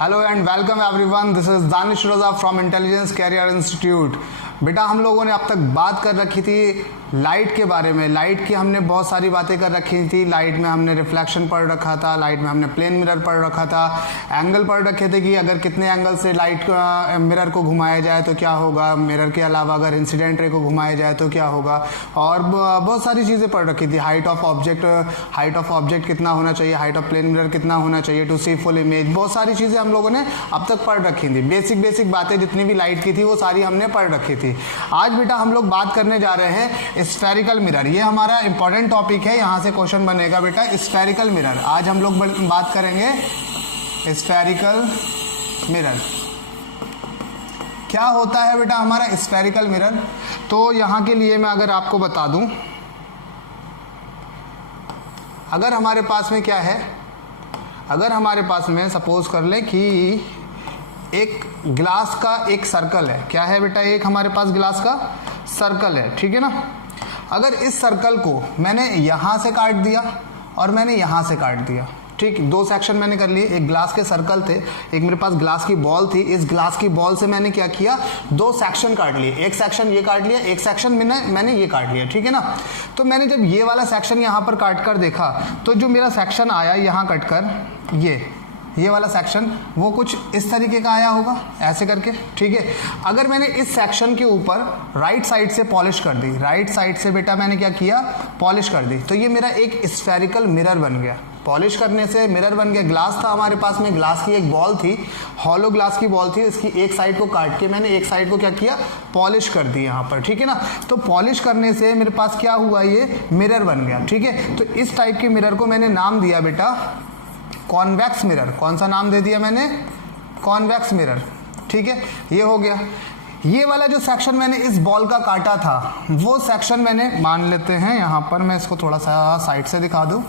Hello and welcome everyone, this is Danish रोजा from intelligence career institute. बेटा हम लोगों ने अब तक बात कर रखी थी लाइट के बारे में। लाइट की हमने बहुत सारी बातें कर रखी थी। लाइट में हमने रिफ्लेक्शन पढ़ रखा था, लाइट में हमने प्लेन मिरर पढ़ रखा था, एंगल पढ़ रखे थे कि अगर कितने एंगल से लाइट मिरर को घुमाया जाए तो क्या होगा, मिरर के अलावा अगर इंसिडेंट रे को घुमाया जाए तो क्या होगा, और बहुत सारी चीज़ें पढ़ रखी थी। हाइट ऑफ ऑब्जेक्ट कितना होना चाहिए, हाइट ऑफ प्लेन मिरर कितना होना चाहिए टू सी फुल इमेज, बहुत सारी चीज़ें हम लोगों ने अब तक पढ़ रखी थी। बेसिक बातें जितनी भी लाइट की थी वो सारी हमने पढ़ रखी थी। आज बेटा हम लोग बात करने जा रहे हैं स्फेरिकल मिरर। ये हमारा इंपॉर्टेंट टॉपिक है, यहां से क्वेश्चन बनेगा बेटा स्फेरिकल मिरर। आज हम लोग बात करेंगे स्फेरिकल मिरर। क्या होता है बेटा हमारा स्फेरिकल मिरर? तो यहां के लिए मैं अगर आपको बता दूं, अगर हमारे पास में क्या है, अगर हमारे पास में सपोज कर ले कि एक ग्लास का एक सर्कल है। क्या है बेटा? एक हमारे पास ग्लास का सर्कल है, ठीक है ना। अगर इस सर्कल को मैंने यहां से काट दिया और मैंने यहां से काट दिया, ठीक, दो सेक्शन मैंने कर लिए। एक ग्लास के सर्कल थे, एक मेरे पास ग्लास की बॉल थी। इस ग्लास की बॉल से मैंने क्या किया, दो सेक्शन काट लिए। एक सेक्शन ये काट लिया, एक सेक्शन मैंने ये काट लिया, ठीक है ना। तो मैंने जब ये वाला सेक्शन यहाँ पर काट कर देखा तो जो मेरा सेक्शन आया यहाँ कट कर, ये वाला सेक्शन वो कुछ इस तरीके का आया होगा, ऐसे करके, ठीक है। अगर मैंने इस सेक्शन के ऊपर राइट साइड से पॉलिश कर दी, राइट साइड से बेटा मैंने क्या किया, पॉलिश कर दी, तो ये मेरा एक स्फेरिकल मिरर बन गया। पॉलिश करने से मिरर बन गया। ग्लास था हमारे पास में, ग्लास की एक बॉल थी, हॉलो ग्लास की बॉल थी, इसकी एक साइड को काट के मैंने एक साइड को क्या किया, पॉलिश कर दी यहाँ पर, ठीक है ना। तो पॉलिश करने से मेरे पास क्या हुआ, ये मिरर बन गया, ठीक है। तो इस टाइप के मिरर को मैंने नाम दिया बेटा कॉन्वेक्स मिरर। कौन सा नाम दे दिया मैंने? कॉन्वेक्स मिरर, ठीक है। ये हो गया। ये वाला जो सेक्शन मैंने इस बॉल का काटा था वो सेक्शन मैंने, मान लेते हैं यहाँ पर मैं इसको थोड़ा सा साइड से दिखा दूं,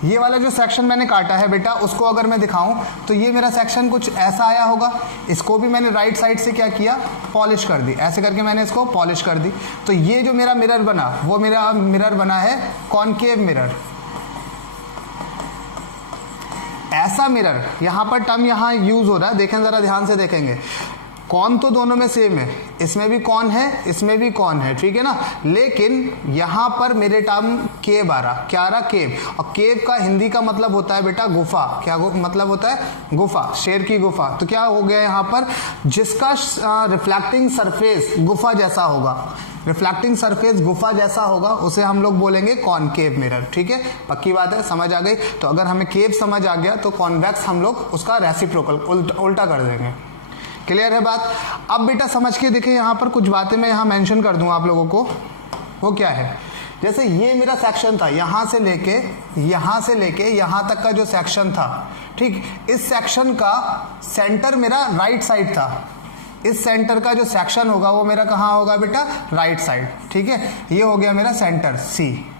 ये वाला जो सेक्शन मैंने काटा है बेटा उसको अगर मैं दिखाऊं तो ये मेरा सेक्शन कुछ ऐसा आया होगा। इसको भी मैंने राइट साइड से क्या किया, पॉलिश कर दी, ऐसे करके मैंने इसको पॉलिश कर दी। तो ये जो मेरा मिरर बना वो मेरा मिरर बना है कॉनकेव मिरर। ऐसा मिरर, यहां पर टर्म यहां यूज हो रहा है, देखें जरा ध्यान से देखेंगे। कौन तो दोनों में सेम है, इसमें भी कौन है, इसमें भी कौन है, ठीक है ना। लेकिन यहां पर मेरे टर्म केव आ रहा, क्या आ रहा, केव। और केव का हिंदी का मतलब होता है बेटा गुफा। क्या मतलब होता है? गुफा, शेर की गुफा। तो क्या हो गया यहां पर, जिसका रिफ्लेक्टिंग सरफेस गुफा जैसा होगा, रिफ्लेक्टिंग सरफेस गुफा जैसा होगा, उसे हम लोग बोलेंगे कॉनकेव मिरर, ठीक है। पक्की बात है, समझ आ गई। तो अगर हमें केव समझ आ गया तो कॉन्वेक्स हम लोग उसका रेसिप्रोकल उल्टा कर देंगे। क्लियर है बात? अब बेटा समझ के देखें, यहां पर कुछ बातें मैं यहां मेंशन कर दूं आप लोगों को। वो क्या है, जैसे ये मेरा सेक्शन था, यहां से लेके यहां तक का जो सेक्शन था, ठीक, इस सेक्शन का सेंटर मेरा राइट साइड था। इस सेंटर का जो सेक्शन होगा वो मेरा कहां होगा बेटा, राइट साइड, ठीक है। ये हो गया मेरा सेंटर सी।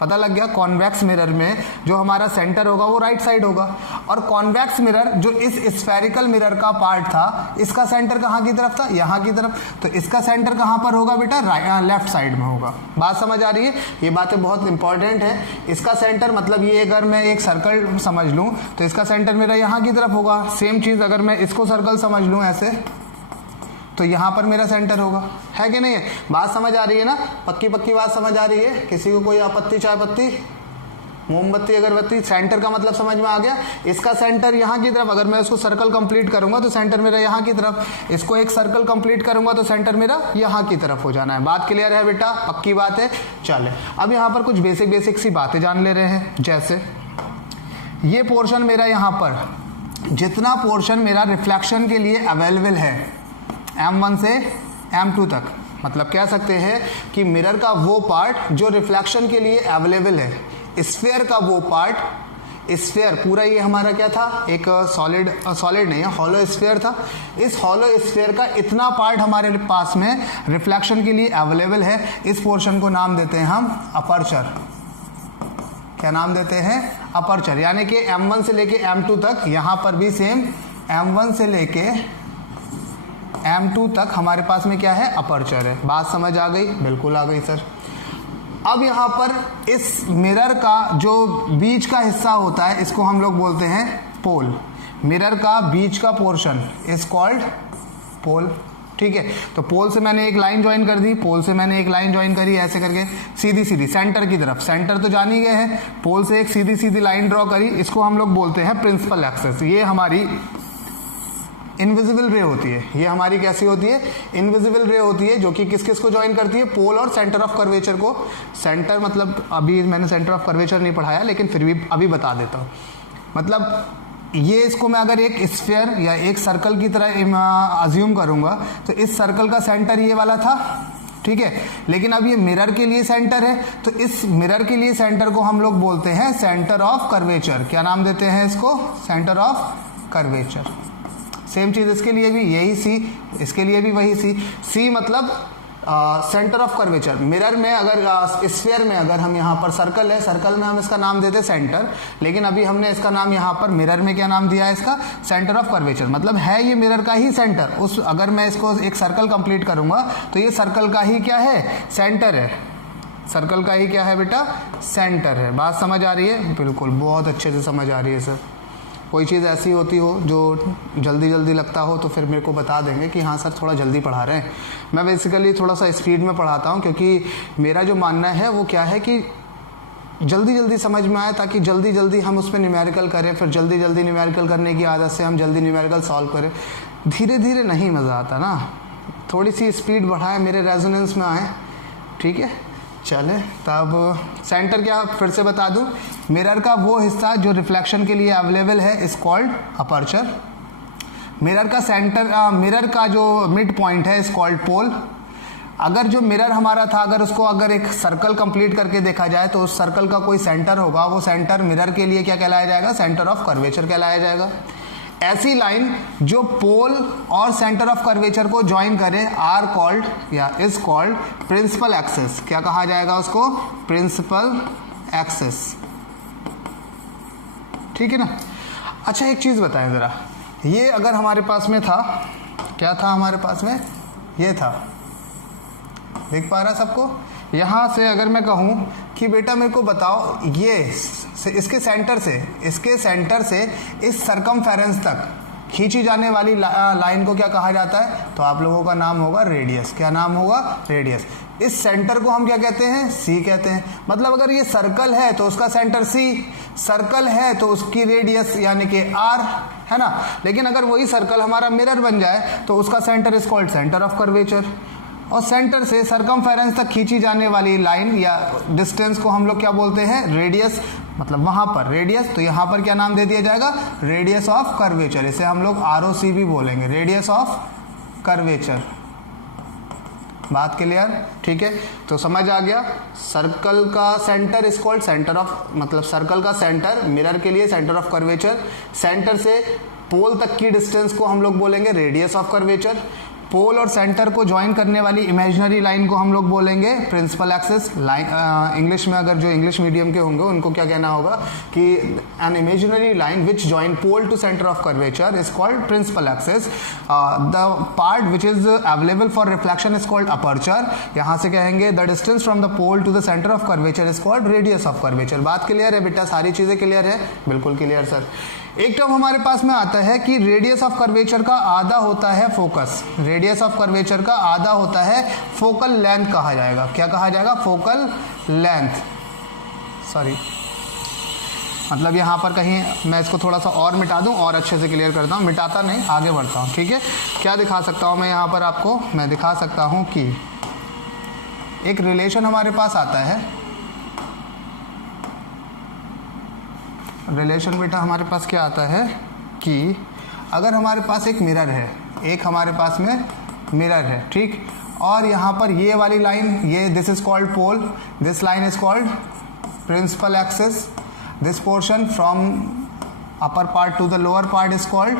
पता लग गया, कॉन्वेक्स मिरर में जो हमारा सेंटर होगा वो राइट साइड होगा। और कॉन्वेक्स मिरर जो इस स्फेरिकल मिरर का पार्ट था, इसका सेंटर कहाँ की तरफ था, यहाँ की तरफ। तो इसका सेंटर कहाँ पर होगा बेटा, लेफ्ट साइड में होगा। बात समझ आ रही है? ये बातें बहुत इंपॉर्टेंट है। इसका सेंटर मतलब ये, अगर मैं एक सर्कल समझ लूँ तो इसका सेंटर मेरा यहाँ की तरफ होगा। सेम चीज अगर मैं इसको सर्कल समझ लूँ ऐसे, तो यहां पर मेरा सेंटर होगा, है कि नहीं है? बात समझ आ रही है ना? पक्की बात समझ आ रही है? किसी को कोई आपत्ति, चाय पत्ती, मोमबत्ती, अगरबत्ती? सेंटर का मतलब समझ में आ गया। इसका सेंटर यहां की तरफ, अगर मैं उसको सर्कल कंप्लीट करूंगा तो सेंटर मेरा यहां की तरफ। इसको एक सर्कल कंप्लीट करूंगा तो सेंटर मेरा यहां की तरफ हो जाना है। बात क्लियर है बेटा? पक्की बात है। चले अब यहां पर कुछ बेसिक सी बातें जान ले रहे हैं। जैसे ये पोर्शन मेरा, यहां पर जितना पोर्शन मेरा रिफ्लेक्शन के लिए अवेलेबल है M1 से M2 तक, मतलब कह सकते हैं कि मिरर का वो पार्ट जो रिफ्लेक्शन के लिए अवेलेबल है, स्फीयर का वो पार्ट, स्फीयर पूरा ये हमारा क्या था, एक सॉलिड नहीं है, हॉलो स्फीयर था। इस हॉलो स्फीयर का इतना पार्ट हमारे पास में रिफ्लेक्शन के लिए अवेलेबल है। इस पोर्शन को नाम देते हैं हम अपर्चर। क्या नाम देते हैं? अपर्चर। यानी कि M1 से लेके M2 तक, यहां पर भी सेम M1 से लेके M2 तक हमारे पास में क्या है, अपर्चर है। बात समझ आ गई? बिल्कुल आ गई सर। अब यहाँ पर इस मिरर का जो बीच का हिस्सा होता है इसको हम लोग बोलते हैं पोल। मिरर का बीच का पोर्शन इज कॉल्ड पोल। ठीक है, तो पोल से मैंने एक लाइन ज्वाइन कर दी, पोल से मैंने एक लाइन ज्वाइन करी ऐसे करके सीधी सीधी सेंटर की तरफ, सेंटर तो जान ही गए हैं, पोल से एक सीधी सीधी लाइन ड्रॉ करी, इसको हम लोग बोलते हैं प्रिंसिपल एक्सेस। ये हमारी इनविजिबल रे होती है। ये हमारी कैसी होती है? इनविजिबल रे होती है, जो कि किस किस को ज्वाइन करती है? पोल और सेंटर ऑफ कर्वेचर को। सेंटर मतलब अभी मैंने सेंटर ऑफ कर्वेचर नहीं पढ़ाया, लेकिन फिर भी अभी बता देता हूँ। मतलब ये इसको मैं अगर एक स्फीयर या एक सर्कल की तरह अज्यूम करूंगा तो इस सर्कल का सेंटर ये वाला था, ठीक है, लेकिन अब ये मिरर के लिए सेंटर है, तो इस मिरर के लिए सेंटर को हम लोग बोलते हैं सेंटर ऑफ कर्वेचर। क्या नाम देते हैं इसको? Centre of curvature. सेम चीज इसके लिए भी यही सी, इसके लिए भी वही सी। सी मतलब सेंटर ऑफ कर्वेचर। मिरर में अगर स्फीयर में अगर हम यहाँ पर सर्कल है, सर्कल में हम इसका नाम देते सेंटर, लेकिन अभी हमने इसका नाम यहाँ पर मिरर में क्या नाम दिया है इसका? Centre of curvature. मतलब है ये मिरर का ही सेंटर। उस अगर मैं इसको एक सर्कल कंप्लीट करूंगा तो ये सर्कल का ही क्या है? सेंटर है। सर्कल का ही क्या है बेटा? सेंटर है। बात समझ आ रही है? बिल्कुल, बहुत अच्छे से समझ आ रही है सर। कोई चीज़ ऐसी होती हो जो जल्दी जल्दी लगता हो तो फिर मेरे को बता देंगे कि हाँ सर थोड़ा जल्दी पढ़ा रहे हैं। मैं बेसिकली थोड़ा सा स्पीड में पढ़ाता हूँ, क्योंकि मेरा जो मानना है वो क्या है कि जल्दी जल्दी समझ में आए, ताकि जल्दी जल्दी हम उस पर न्यूमेरिकल करें, फिर जल्दी जल्दी न्यूमेरिकल करने की आदत से हम जल्दी न्यूमेरिकल सॉल्व करें। धीरे धीरे नहीं मज़ा आता ना, थोड़ी सी स्पीड बढ़ाएं, मेरे रेजोनेंस में आए। ठीक है, चले तब सेंटर क्या फिर से बता दूं, मिरर का वो हिस्सा जो रिफ्लेक्शन के लिए अवेलेबल है इज कॉल्ड अपर्चर। मिरर का सेंटर मिरर का जो मिड पॉइंट है इज कॉल्ड पोल। अगर जो मिरर हमारा था, अगर उसको अगर एक सर्कल कंप्लीट करके देखा जाए तो उस सर्कल का कोई सेंटर होगा, वो सेंटर मिरर के लिए क्या कहलाया जाएगा? सेंटर ऑफ कर्वेचर कहलाया जाएगा। ऐसी लाइन जो पोल और सेंटर ऑफ कर्वेचर को ज्वाइन करे आर कॉल्ड या इज कॉल्ड प्रिंसिपल एक्सेस। क्या कहा जाएगा उसको? Principal axis. ठीक है ना। अच्छा एक चीज बताएं जरा, ये अगर हमारे पास में था, क्या था हमारे पास में? ये था, देख पा रहा सबको? यहां से अगर मैं कहूं कि बेटा मेरे को बताओ ये इसके सेंटर से इस सरकमफेरेंस तक खींची जाने वाली लाइन को क्या कहा जाता है? तो आप लोगों का नाम होगा रेडियस। क्या नाम होगा? रेडियस। इस सेंटर को हम क्या कहते हैं? सी कहते हैं। मतलब अगर ये सर्कल है तो उसका सेंटर सी, सर्कल है तो उसकी रेडियस यानी कि आर, है ना। लेकिन अगर वही सर्कल हमारा मिरर बन जाए तो उसका centre is called centre of curvature. और सेंटर से सरकमफेरेंस तक खींची जाने वाली लाइन या डिस्टेंस को हम लोग क्या बोलते हैं? रेडियस। मतलब वहां पर रेडियस, तो यहां पर क्या नाम दे दिया जाएगा? Radius of curvature. इसे हम लोग आरओसी भी बोलेंगे, रेडियस ऑफ कर्वेचर। बात क्लियर? ठीक है, तो समझ आ गया। सर्कल का centre is called centre of, मतलब सर्कल का सेंटर मिरर के लिए सेंटर ऑफ कर्वेचर। सेंटर से पोल तक की डिस्टेंस को हम लोग बोलेंगे रेडियस ऑफ कर्वेचर। पोल और सेंटर को ज्वाइन करने वाली इमेजिनरी लाइन को हम लोग बोलेंगे प्रिंसिपल एक्सेस लाइन। इंग्लिश में अगर जो इंग्लिश मीडियम के होंगे उनको क्या कहना होगा कि an imaginary line which join pole to centre of curvature is called principal axis. The part which is available for reflection is called aperture. यहाँ से कहेंगे the distance from the pole to the centre of curvature is called radius of curvature. बात clear है बेटा? सारी चीजें clear है? बिल्कुल क्लियर सर। एक टर्म हमारे पास में आता है कि रेडियस ऑफ कर्वेचर का आधा होता है फोकस। रेडियस ऑफ कर्वेचर का आधा होता है फोकल लेंथ कहा जाएगा। क्या कहा जाएगा? Focal length. सॉरी, मतलब यहाँ पर कहीं मैं इसको थोड़ा सा और मिटा दूं और अच्छे से क्लियर करता हूँ। मिटाता नहीं, आगे बढ़ता हूँ। ठीक है, क्या दिखा सकता हूँ मैं यहाँ पर आपको? मैं दिखा सकता हूँ कि एक रिलेशन हमारे पास आता है। रिलेशन बेटा हमारे पास क्या आता है कि अगर हमारे पास एक मिरर है, एक हमारे पास में मिरर है, ठीक, और यहाँ पर ये वाली लाइन, ये this is called pole, this line is called principal axis, this portion from upper part to the lower part is called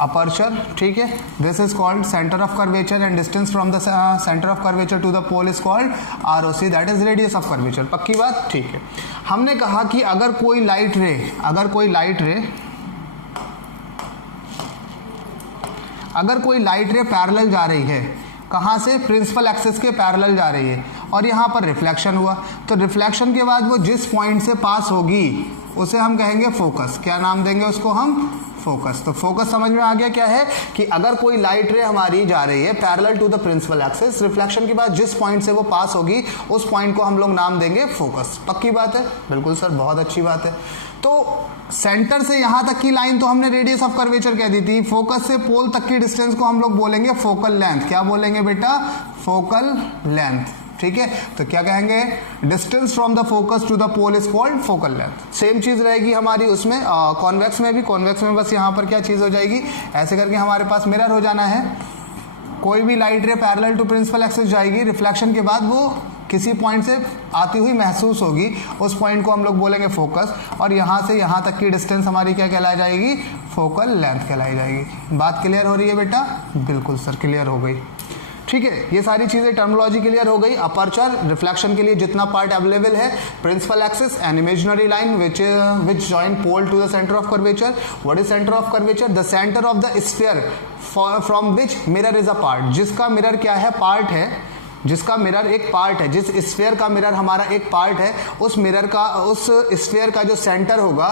aperture. ठीक है, this is called centre of curvature and distance from the centre of curvature to the pole is called ROC, that is radius of curvature. पक्की बात? ठीक है। हमने कहा कि अगर कोई लाइट रे पैरेलल जा रही है, कहाँ से? प्रिंसिपल एक्सेस के पैरेलल जा रही है, और यहाँ पर रिफ्लेक्शन हुआ, तो रिफ्लेक्शन के बाद वो जिस पॉइंट से पास होगी उसे हम कहेंगे फोकस। क्या नाम देंगे उसको हम? फोकस। तो फोकस समझ में आ गया क्या है कि अगर कोई लाइट रे हमारी जा रही है parallel to the principal axis, reflection के बाद जिस पॉइंट से वो पास होगी उस पॉइंट को हम लोग नाम देंगे फोकस। पक्की बात है? बिल्कुल सर, बहुत अच्छी बात है। तो सेंटर से यहां तक की लाइन तो हमने रेडियस ऑफ कर्वेचर कह दी थी, फोकस से पोल तक की डिस्टेंस को हम लोग बोलेंगे फोकल लेंथ। क्या बोलेंगे बेटा? Focal length. ठीक है, तो क्या कहेंगे? Distance from the focus to the pole is called focal length. Same चीज रहेगी हमारी उसमें कॉन्वेक्स में भी। कॉन्वेक्स में बस यहाँ पर क्या चीज हो जाएगी, ऐसे करके हमारे पास मिरर हो जाना है। कोई भी light ray parallel to principal axis जाएगी, रिफ्लेक्शन के बाद वो किसी पॉइंट से आती हुई महसूस होगी, उस पॉइंट को हम लोग बोलेंगे फोकस, और यहाँ से यहाँ तक की डिस्टेंस हमारी क्या कहलाई जाएगी? फोकल लेंथ कहलाई जाएगी। बात क्लियर हो रही है बेटा? बिल्कुल सर, क्लियर हो गई। ठीक है, ये सारी चीजें टर्मिनोलॉजी क्लियर हो गई। अपर्चर रिफ्लेक्शन के लिए जितना पार्ट अवेलेबल है, principal axis an imaginary line which join pole to the centre of curvature. What is centre of curvature? The centre of the sphere from which mirror is a part. जिसका mirror क्या है? Part है, जिसका mirror एक part है, जिस sphere का mirror हमारा एक पार्ट है, उस मिरर का, उस स्फीयर का जो सेंटर होगा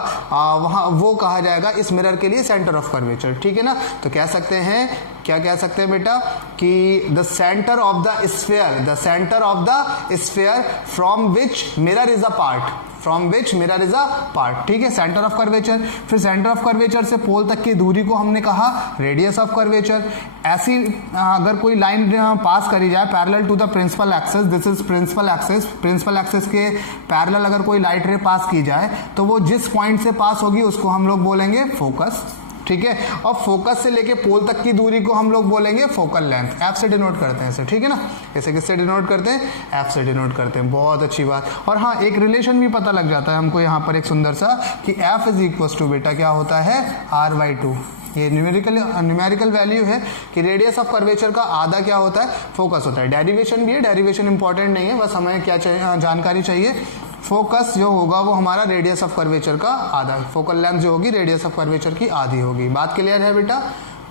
वहाँ वो कहा जाएगा इस मिरर के लिए सेंटर ऑफ कर्वेचर। ठीक है ना? तो कह सकते हैं, क्या कह सकते हैं बेटा कि the centre of the sphere, the centre of the sphere from which mirror is a part, from which mirror is a part. ठीक है, सेंटर ऑफ कर्वेचर। फिर सेंटर ऑफ कर्वेचर से पोल तक की दूरी को हमने कहा रेडियस ऑफ कर्वेचर। ऐसी अगर कोई लाइन पास करी जाए parallel to the principal axis, this is principal axis, principal axis के पैरेलल अगर कोई लाइट रे पास की जाए तो वो जिस पॉइंट से पास होगी उसको हम लोग बोलेंगे फोकस। ठीक है, और फोकस से लेके पोल तक की दूरी को हम लोग बोलेंगे फोकल लेंथ। एफ से डिनोट करते हैं इसे। ठीक है ना? इसे किससे डिनोट करते हैं? एफ से डिनोट करते हैं। बहुत अच्छी बात। और हाँ, एक रिलेशन भी पता लग जाता है हमको यहाँ पर एक सुंदर सा कि एफ इज इक्वल टू बेटा क्या होता है? R/2। ये न्यूमेरिकल वैल्यू है कि रेडियस ऑफ कर्वेचर का आधा क्या होता है? फोकस होता है। डेरिवेशन भी है, डेरिवेशन इंपॉर्टेंट नहीं है, बस हमें क्या जानकारी चाहिए? फोकस जो होगा वो हमारा रेडियस ऑफ कर्वेचर का आधा, फोकल लेंथ जो होगी रेडियस ऑफ कर्वेचर की आधी होगी। बात क्लियर है बेटा?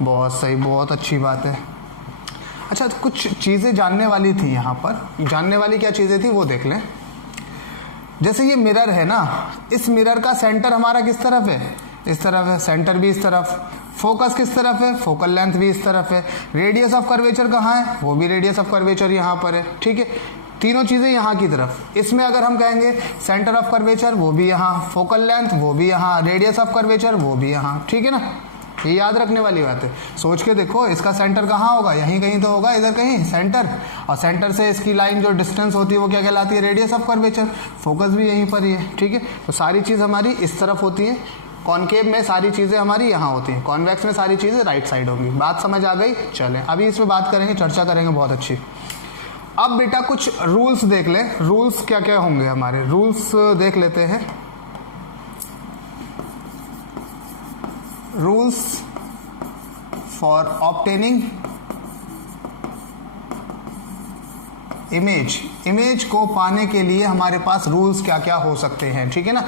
बहुत सही, बहुत अच्छी बात है। अच्छा, कुछ चीज़ें जानने वाली थी यहाँ पर। जानने वाली क्या चीज़ें थी वो देख लें। जैसे ये मिरर है ना, इस मिरर का सेंटर हमारा किस तरफ है? इस तरफ है। सेंटर भी इस तरफ। फोकस किस तरफ है? फोकल लेंथ भी इस तरफ है। रेडियस ऑफ कर्वेचर कहाँ है? वो भी रेडियस ऑफ कर्वेचर यहाँ पर है। ठीक है, तीनों चीजें यहाँ की तरफ। इसमें अगर हम कहेंगे सेंटर ऑफ कर्वेचर वो भी यहाँ, फोकल लेंथ वो भी यहाँ, रेडियस ऑफ कर्वेचर वो भी यहाँ। ठीक है ना? ये याद रखने वाली बात है। सोच के देखो, इसका सेंटर कहाँ होगा? यहीं कहीं तो होगा, इधर कहीं सेंटर, और सेंटर से इसकी लाइन जो डिस्टेंस होती है वो क्या कहलाती है? Radius of curvature. फोकस भी यहीं पर ही है। ठीक है, तो सारी चीज़ हमारी इस तरफ होती है। कॉनकेव में सारी चीज़ें हमारी यहाँ होती हैं, कॉन्वेक्स में सारी चीज़ें राइट साइड होंगी। बात समझ आ गई? चलें अभी इस पर बात करेंगे, चर्चा करेंगे बहुत अच्छी। अब बेटा कुछ रूल्स देख लें। रूल्स क्या क्या होंगे हमारे? रूल्स देख लेते हैं। Rules for obtaining image. Image को पाने के लिए हमारे पास रूल्स क्या क्या हो सकते हैं? ठीक है ना?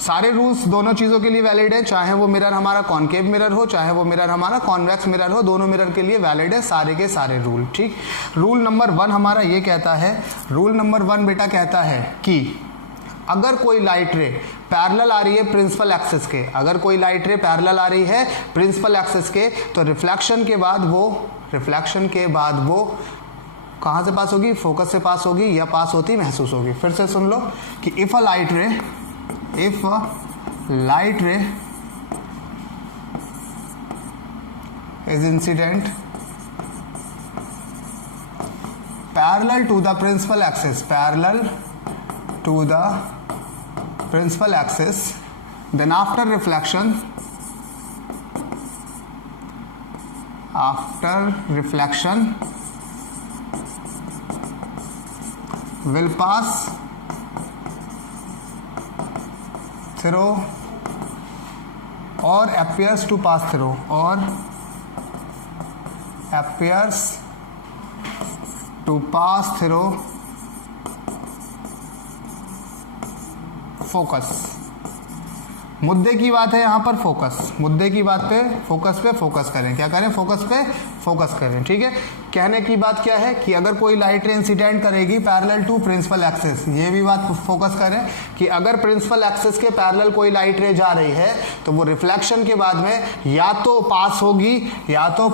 सारे रूल्स दोनों चीज़ों के लिए वैलिड है, चाहे वो मिरर हमारा कॉनकेव मिरर हो, चाहे वो मिरर हमारा कॉन्वेक्स मिरर हो, दोनों मिरर के लिए वैलिड है सारे के सारे रूल। ठीक, रूल नंबर 1 हमारा ये कहता है, रूल नंबर 1 बेटा कहता है कि अगर कोई लाइट रे पैरेलल आ रही है प्रिंसिपल एक्सिस के, अगर कोई लाइट रे पैरेलल आ रही है प्रिंसिपल एक्सिस के, तो रिफ्लेक्शन के बाद वो कहाँ से पास होगी? फोकस से पास होगी, या पास होती महसूस होगी। फिर से सुन लो कि इफ अ लाइट रे is incident parallel to the principal axis, then after reflection will pass through or appears to pass through focus. मुद्दे की बात है यहाँ पर फोकस, मुद्दे की बात पे फोकस करें। क्या करें? फोकस पे फोकस करें। ठीक है, कहने की बात क्या है कि अगर कोई लाइट रे इंसिडेंट करेगी पैरेलल टू प्रिंसिपल एक्सिस, ये भी बात फोकस करें कि अगर प्रिंसिपल एक्सिस के पैरेलल कोई लाइट रे जा रही है तो वो रिफ्लेक्शन के बाद में या तो पास होगी या तो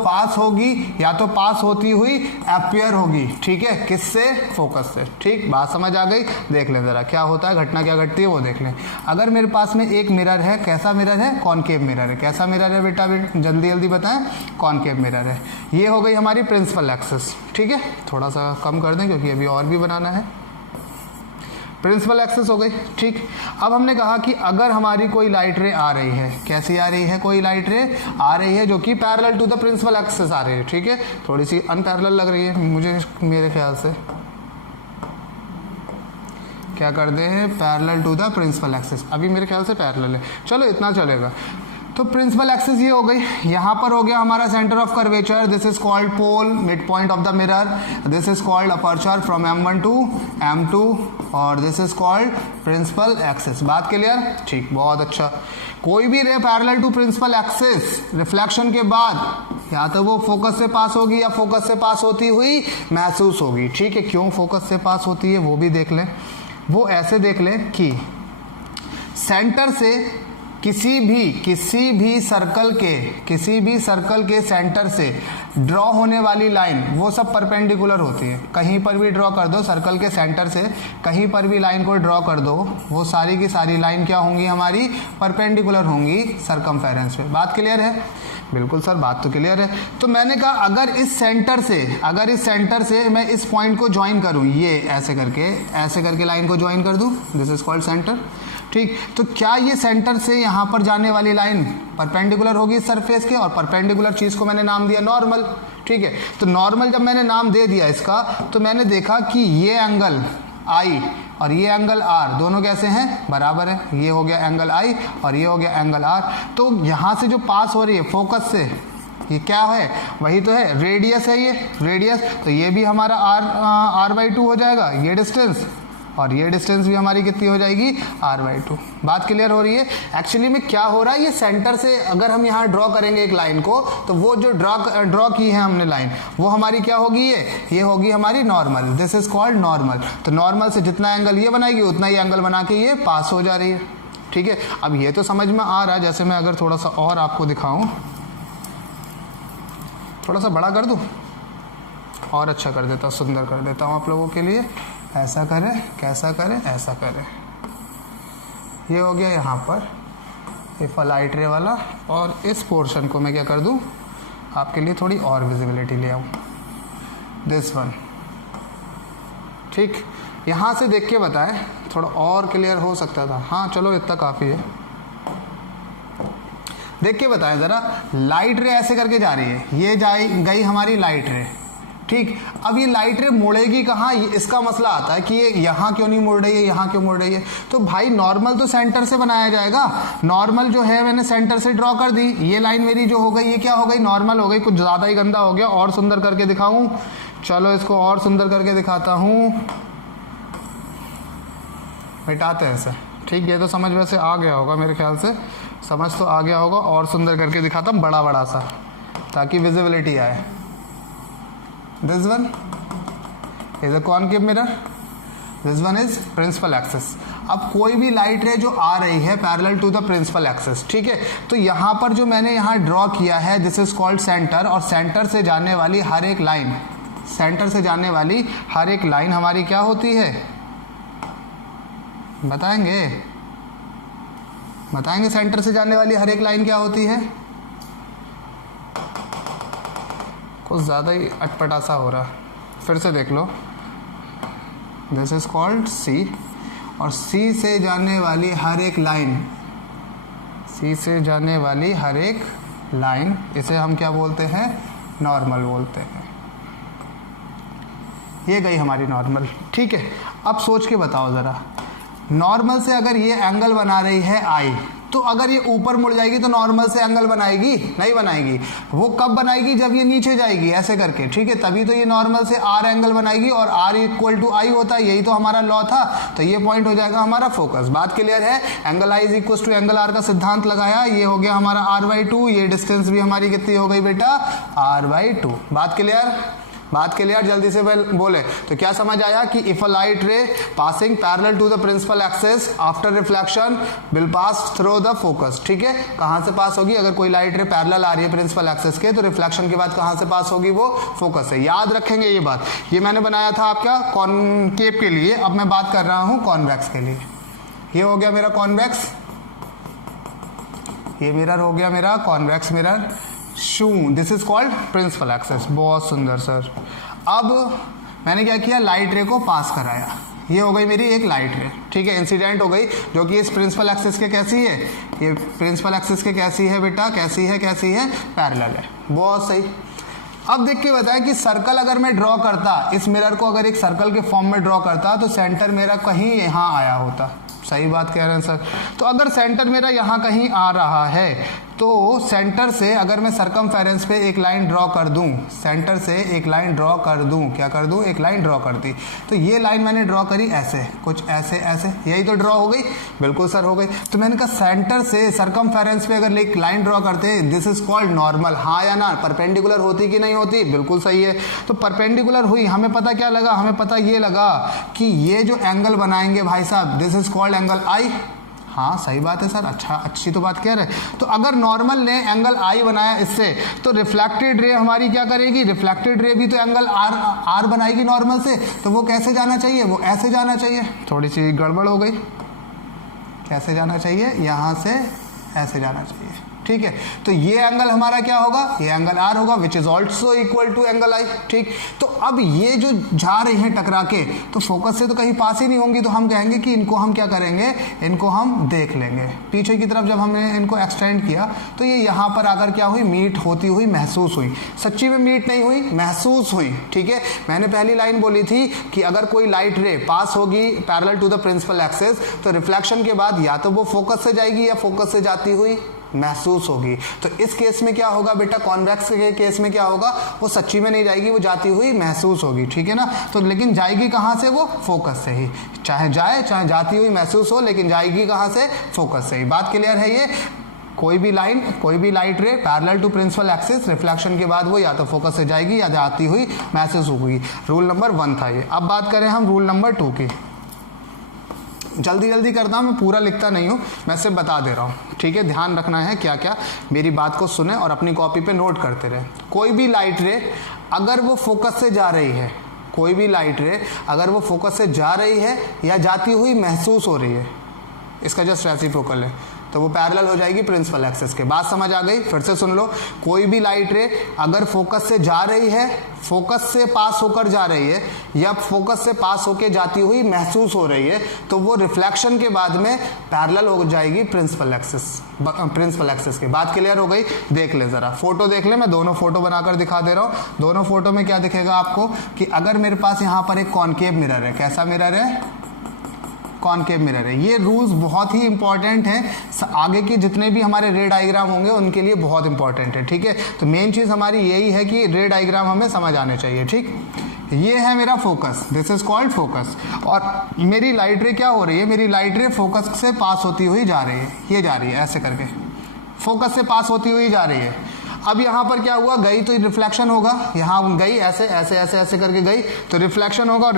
पास होती हुई अपीयर होगी, ठीक है, किससे? फोकस से। ठीक, बात समझ आ गई? देख लें जरा क्या होता है, घटना क्या घटती है वो देख लें। अगर मेरे पास में एक मिरर है, कैसा मिरर है? कॉनकेव मिरर है। कैसा मिरर है बेटा? जल्दी जल्दी बताएं। कॉनकेव मिरर है। ये हो गई हमारी प्रिंसिपल एक्सिस, ठीक है, थोड़ा सा कम कर दें क्योंकि अभी और भी बनाना है। प्रिंसिपल एक्सिस हो गई, ठीक। अब हमने कहा कि अगर हमारी कोई लाइट रे आ रही है, कैसी आ रही है? कोई लाइट रे आ रही है जो कि parallel to the principal axis आ रही है, ठीक है, थोड़ी सी अनपैरेलल लग रही है मुझे, मेरे ख्याल से क्या कर दे हैं? Parallel to the principal axis. अभी मेरे ख्याल से पैरेलल है, चलो इतना चलेगा। तो प्रिंसिपल एक्सिस ये हो गई, यहाँ पर हो गया हमारा centre of curvature, this is called pole, mid point of the mirror, this is called aperture from M1 to M2 और this is called principal axis. बात क्लियर? ठीक, बहुत अच्छा। कोई भी ray parallel to principal axis reflection के बाद या तो वो फोकस से पास होगी या फोकस से पास होती हुई महसूस होगी, ठीक है। क्यों फोकस से पास होती है वो भी देख लें। वो ऐसे देख लें कि सेंटर से किसी भी सर्कल के सेंटर से ड्रॉ होने वाली लाइन वो सब परपेंडिकुलर होती है। कहीं पर भी ड्रॉ कर दो, सर्कल के सेंटर से कहीं पर भी लाइन को ड्रॉ कर दो, वो सारी की सारी लाइन क्या होंगी? हमारी परपेंडिकुलर होंगी सर्कमफेरेंस पे। बात क्लियर है? बिल्कुल सर, बात तो क्लियर है। तो मैंने कहा अगर इस सेंटर से मैं इस पॉइंट को ज्वाइन करूं, ये ऐसे करके लाइन को ज्वाइन कर दूं, दिस इज कॉल्ड सेंटर, ठीक। तो क्या ये सेंटर से यहाँ पर जाने वाली लाइन परपेंडिकुलर होगी सरफेस के, और परपेंडिकुलर चीज को मैंने नाम दिया नॉर्मल, ठीक है। तो नॉर्मल जब मैंने नाम दे दिया इसका, तो मैंने देखा कि ये एंगल I और ये एंगल R दोनों कैसे हैं? बराबर है। ये हो गया एंगल I और ये हो गया एंगल R। तो यहाँ से जो पास हो रही है फोकस से, ये क्या है? वही तो है, रेडियस है, ये रेडियस। तो ये भी हमारा R/2 हो जाएगा, ये डिस्टेंस, और ये डिस्टेंस भी हमारी कितनी हो जाएगी? R/2। बात क्लियर हो रही है? एक्चुअली में क्या हो रहा है, ये सेंटर से अगर हम यहाँ ड्रॉ करेंगे एक लाइन को, तो वो जो ड्रॉ की है हमने लाइन, वो हमारी क्या होगी? ये होगी हमारी normal, this is called normal. तो नॉर्मल से जितना एंगल ये बनाएगी उतना ही एंगल बना के ये पास हो जा रही है, ठीक है। अब ये तो समझ में आ रहा है। जैसे मैं अगर थोड़ा सा और आपको दिखाऊं, थोड़ा सा बड़ा कर दूं और अच्छा कर देता, सुंदर कर देता हूँ आप लोगों के लिए। ऐसा करें, कैसा करें, ऐसा करें। ये हो गया यहाँ पर इफ लाइट रे वाला, और इस पोर्शन को मैं क्या कर दूँ आपके लिए थोड़ी और विजिबिलिटी ले आऊँ, दिस वन, ठीक। यहाँ से देख के बताएं, थोड़ा और क्लियर हो सकता था। हाँ चलो इतना काफ़ी है। देख के बताएं ज़रा, लाइट रे ऐसे करके जा रही है, ये गई हमारी लाइट रे, ठीक। अब ये लाइट रे मुड़ेगी कहाँ? इसका मसला आता है कि ये यहाँ क्यों नहीं मुड़ रही है, यहाँ क्यों मुड़ रही है। तो भाई नॉर्मल तो सेंटर से बनाया जाएगा। नॉर्मल जो है मैंने सेंटर से ड्रॉ कर दी, ये लाइन मेरी जो हो गई, ये क्या हो गई? नॉर्मल हो गई। कुछ ज़्यादा ही गंदा हो गया, और सुंदर करके दिखाऊं? चलो इसको और सुंदर करके दिखाता हूँ, मिटाते हैं इसे, ठीक। ये तो समझ वैसे आ गया होगा, मेरे ख्याल से समझ तो आ गया होगा। और सुंदर करके दिखाता हूँ, बड़ा बड़ा सा, ताकि विजिबिलिटी आए। This one is a concave mirror, this one is principal axis। अब कोई भी लाइट रे जो आ रही है parallel to the principal axis, ठीक है। तो यहाँ पर जो मैंने यहाँ ड्रॉ किया है, दिस इज कॉल्ड सेंटर, और सेंटर से जाने वाली हर एक लाइन हमारी क्या होती है? बताएंगे सेंटर से जाने वाली हर एक लाइन क्या होती है? कुछ ज़्यादा ही अटपटा हो रहा, फिर से देख लो। दिस इज कॉल्ड C, और C से जाने वाली हर एक लाइन, इसे हम क्या बोलते हैं? नॉर्मल बोलते हैं। ये गई हमारी नॉर्मल, ठीक है। अब सोच के बताओ ज़रा, नॉर्मल से अगर ये एंगल बना रही है I, तो अगर ये ऊपर मुड़ जाएगी तो नॉर्मल से एंगल बनाएगी? नहीं बनाएगी। वो कब बनाएगी? जब ये नीचे जाएगी ऐसे करके, ठीक है, तभी तो ये नॉर्मल से R एंगल बनाएगी, और R इक्वल टू I होता है, यही तो हमारा लॉ था। तो ये पॉइंट हो जाएगा हमारा फोकस। बात क्लियर है? Angle I is equal to angle R का सिद्धांत लगाया, ये हो गया हमारा R/2। ये डिस्टेंस भी हमारी कितनी हो गई बेटा? R/2। बात क्लियर? बात क्लियर, जल्दी से बोले तो क्या समझ आया कि if a light ray passing parallel to the principal axis after reflection will pass through the focus. ठीक है, कहां से पास होगी? अगर कोई लाइट रे पैरेलल आ रही है प्रिंसिपल एक्सिस के तो रिफ्लेक्शन के बाद कहां से पास होगी? वो फोकस से। याद रखेंगे ये बात। ये मैंने बनाया था आपका कॉनकेव के लिए, अब मैं बात कर रहा हूं कॉन्वेक्स के लिए। ये हो गया मेरा कॉन्वेक्स, ये मिरर हो गया मेरा कॉन्वेक्स मिरर। शू, this is called principal axis. बहुत सुंदर सर। अब मैंने क्या किया? लाइट रे को पास कराया। ये हो गई मेरी एक लाइट रे, ठीक है, इंसिडेंट हो गई, जो कि इस प्रिंसिपल एक्सिस के कैसी है? ये प्रिंसिपल एक्सिस के कैसी है बेटा? कैसी है? पैरेलल है। बहुत सही। अब देख के बताया कि सर्कल अगर मैं ड्रॉ करता, इस मिरर को अगर एक सर्कल के फॉर्म में ड्रॉ करता तो सेंटर मेरा कहीं यहाँ आया होता। सही बात कह रहे हैं सर। तो अगर सेंटर मेरा यहाँ कहीं आ रहा है तो सेंटर से अगर मैं सरकमफेरेंस पे एक लाइन ड्रॉ कर दूं, सेंटर से एक लाइन ड्रॉ कर दूं, क्या कर दूं? एक लाइन ड्रॉ कर दी। तो ये लाइन मैंने ड्रॉ करी ऐसे, कुछ ऐसे ऐसे, यही तो ड्रॉ हो गई। बिल्कुल सर, हो गई। तो मैंने कहा सेंटर से सरकमफेरेंस पे अगर एक लाइन ड्रॉ करते हैं, दिस इज कॉल्ड नॉर्मल। हाँ या ना? परपेंडिकुलर होती कि नहीं होती? बिल्कुल सही है। तो परपेंडिकुलर हुई, हमें पता क्या लगा? हमें पता ये लगा कि ये जो एंगल बनाएंगे भाई साहब, दिस इज कॉल्ड एंगल आई। हाँ सही बात है सर, अच्छा, अच्छी तो बात कह रहे हैं। तो अगर नॉर्मल ने एंगल आई बनाया इससे, तो रिफ्लेक्टेड रे हमारी क्या करेगी? रिफ्लेक्टेड रे भी तो एंगल आर बनाएगी नॉर्मल से। तो वो कैसे जाना चाहिए? वो ऐसे जाना चाहिए। थोड़ी सी गड़बड़ हो गई। कैसे जाना चाहिए? यहाँ से ऐसे जाना चाहिए। ठीक है, तो ये एंगल हमारा क्या होगा? ये एंगल आर होगा, which is also equal to angle i. ठीक, तो अब ये जो जा रहे हैं टकरा के, तो फोकस से तो कहीं पास ही नहीं होंगी, तो हम कहेंगे कि इनको हम क्या करेंगे? इनको हम देख लेंगे। पीछे की तरफ जब हमने इनको एक्सटेंड किया तो ये यहाँ पर आकर क्या हुई? मीट होती हुई महसूस हुई। सच्ची में मीट नहीं हुई, महसूस हुई। ठीक है, मैंने पहली लाइन बोली थी कि अगर कोई लाइट रे पास होगी parallel to the principal axis तो रिफ्लेक्शन के बाद या तो वो फोकस से जाएगी या फोकस से जाती हुई महसूस होगी। तो इस केस में क्या होगा बेटा? कॉन्वेक्स के केस में क्या होगा? वो सच्ची में नहीं जाएगी, वो जाती हुई महसूस होगी। ठीक है ना? तो लेकिन जाएगी कहां से? वो फोकस से ही। चाहे जाए चाहे जाती हुई महसूस हो, लेकिन जाएगी कहां से? फोकस से ही। बात क्लियर है? ये कोई भी लाइन, कोई भी light ray parallel to principal axis, reflection के बाद वो या तो फोकस से जाएगी या जाती हुई महसूस होगी। रूल नंबर 1 था ये। अब बात करें हम रूल नंबर 2 की। जल्दी जल्दी करता हूँ, मैं पूरा लिखता नहीं हूँ, मैं सिर्फ बता दे रहा हूँ। ठीक है, ध्यान रखना है क्या क्या, मेरी बात को सुने और अपनी कॉपी पे नोट करते रहे। कोई भी लाइट रे अगर वो फोकस से जा रही है, कोई भी लाइट रे अगर वो फोकस से जा रही है या जाती हुई महसूस हो रही है, इसका जस्ट रेसिप्रोकल है, तो वो पैरेलल हो जाएगी प्रिंसिपल एक्सिस के। बात समझ आ गई? फिर से सुन लो। कोई भी लाइट रे अगर फोकस से जा रही है, फोकस से पास होकर जा रही है या फोकस से पास होकर जाती हुई महसूस हो रही है, तो वो रिफ्लेक्शन के बाद में पैरेलल हो जाएगी प्रिंसिपल एक्सिस के। बात क्लियर हो गई? देख ले जरा, फोटो देख ले, मैं दोनों फोटो बनाकर दिखा दे रहा हूं। दोनों फोटो में क्या दिखेगा आपको कि अगर मेरे पास यहां पर एक कॉनकेव मिरर है, कैसा मिरर है? कॉनकेव मिरर है। ये रूल्स बहुत ही इंपॉर्टेंट हैं, आगे के जितने भी हमारे रे डायग्राम होंगे उनके लिए बहुत इंपॉर्टेंट है। ठीक है, तो मेन चीज हमारी यही है कि रे डायग्राम हमें समझ आने चाहिए। ठीक, ये है मेरा focus, this is called focus, और मेरी लाइट रे क्या हो रही है? मेरी लाइट रे फोकस से पास होती हुई जा रही है, ये जा रही है ऐसे करके, फोकस से पास होती हुई जा रही है। अब यहाँ पर क्या हुआ? गई तो रिफ्लेक्शन होगा, यहाँ गई ऐसे ऐसे ऐसे ऐसे करके गई तो रिफ्लेक्शन होगा, और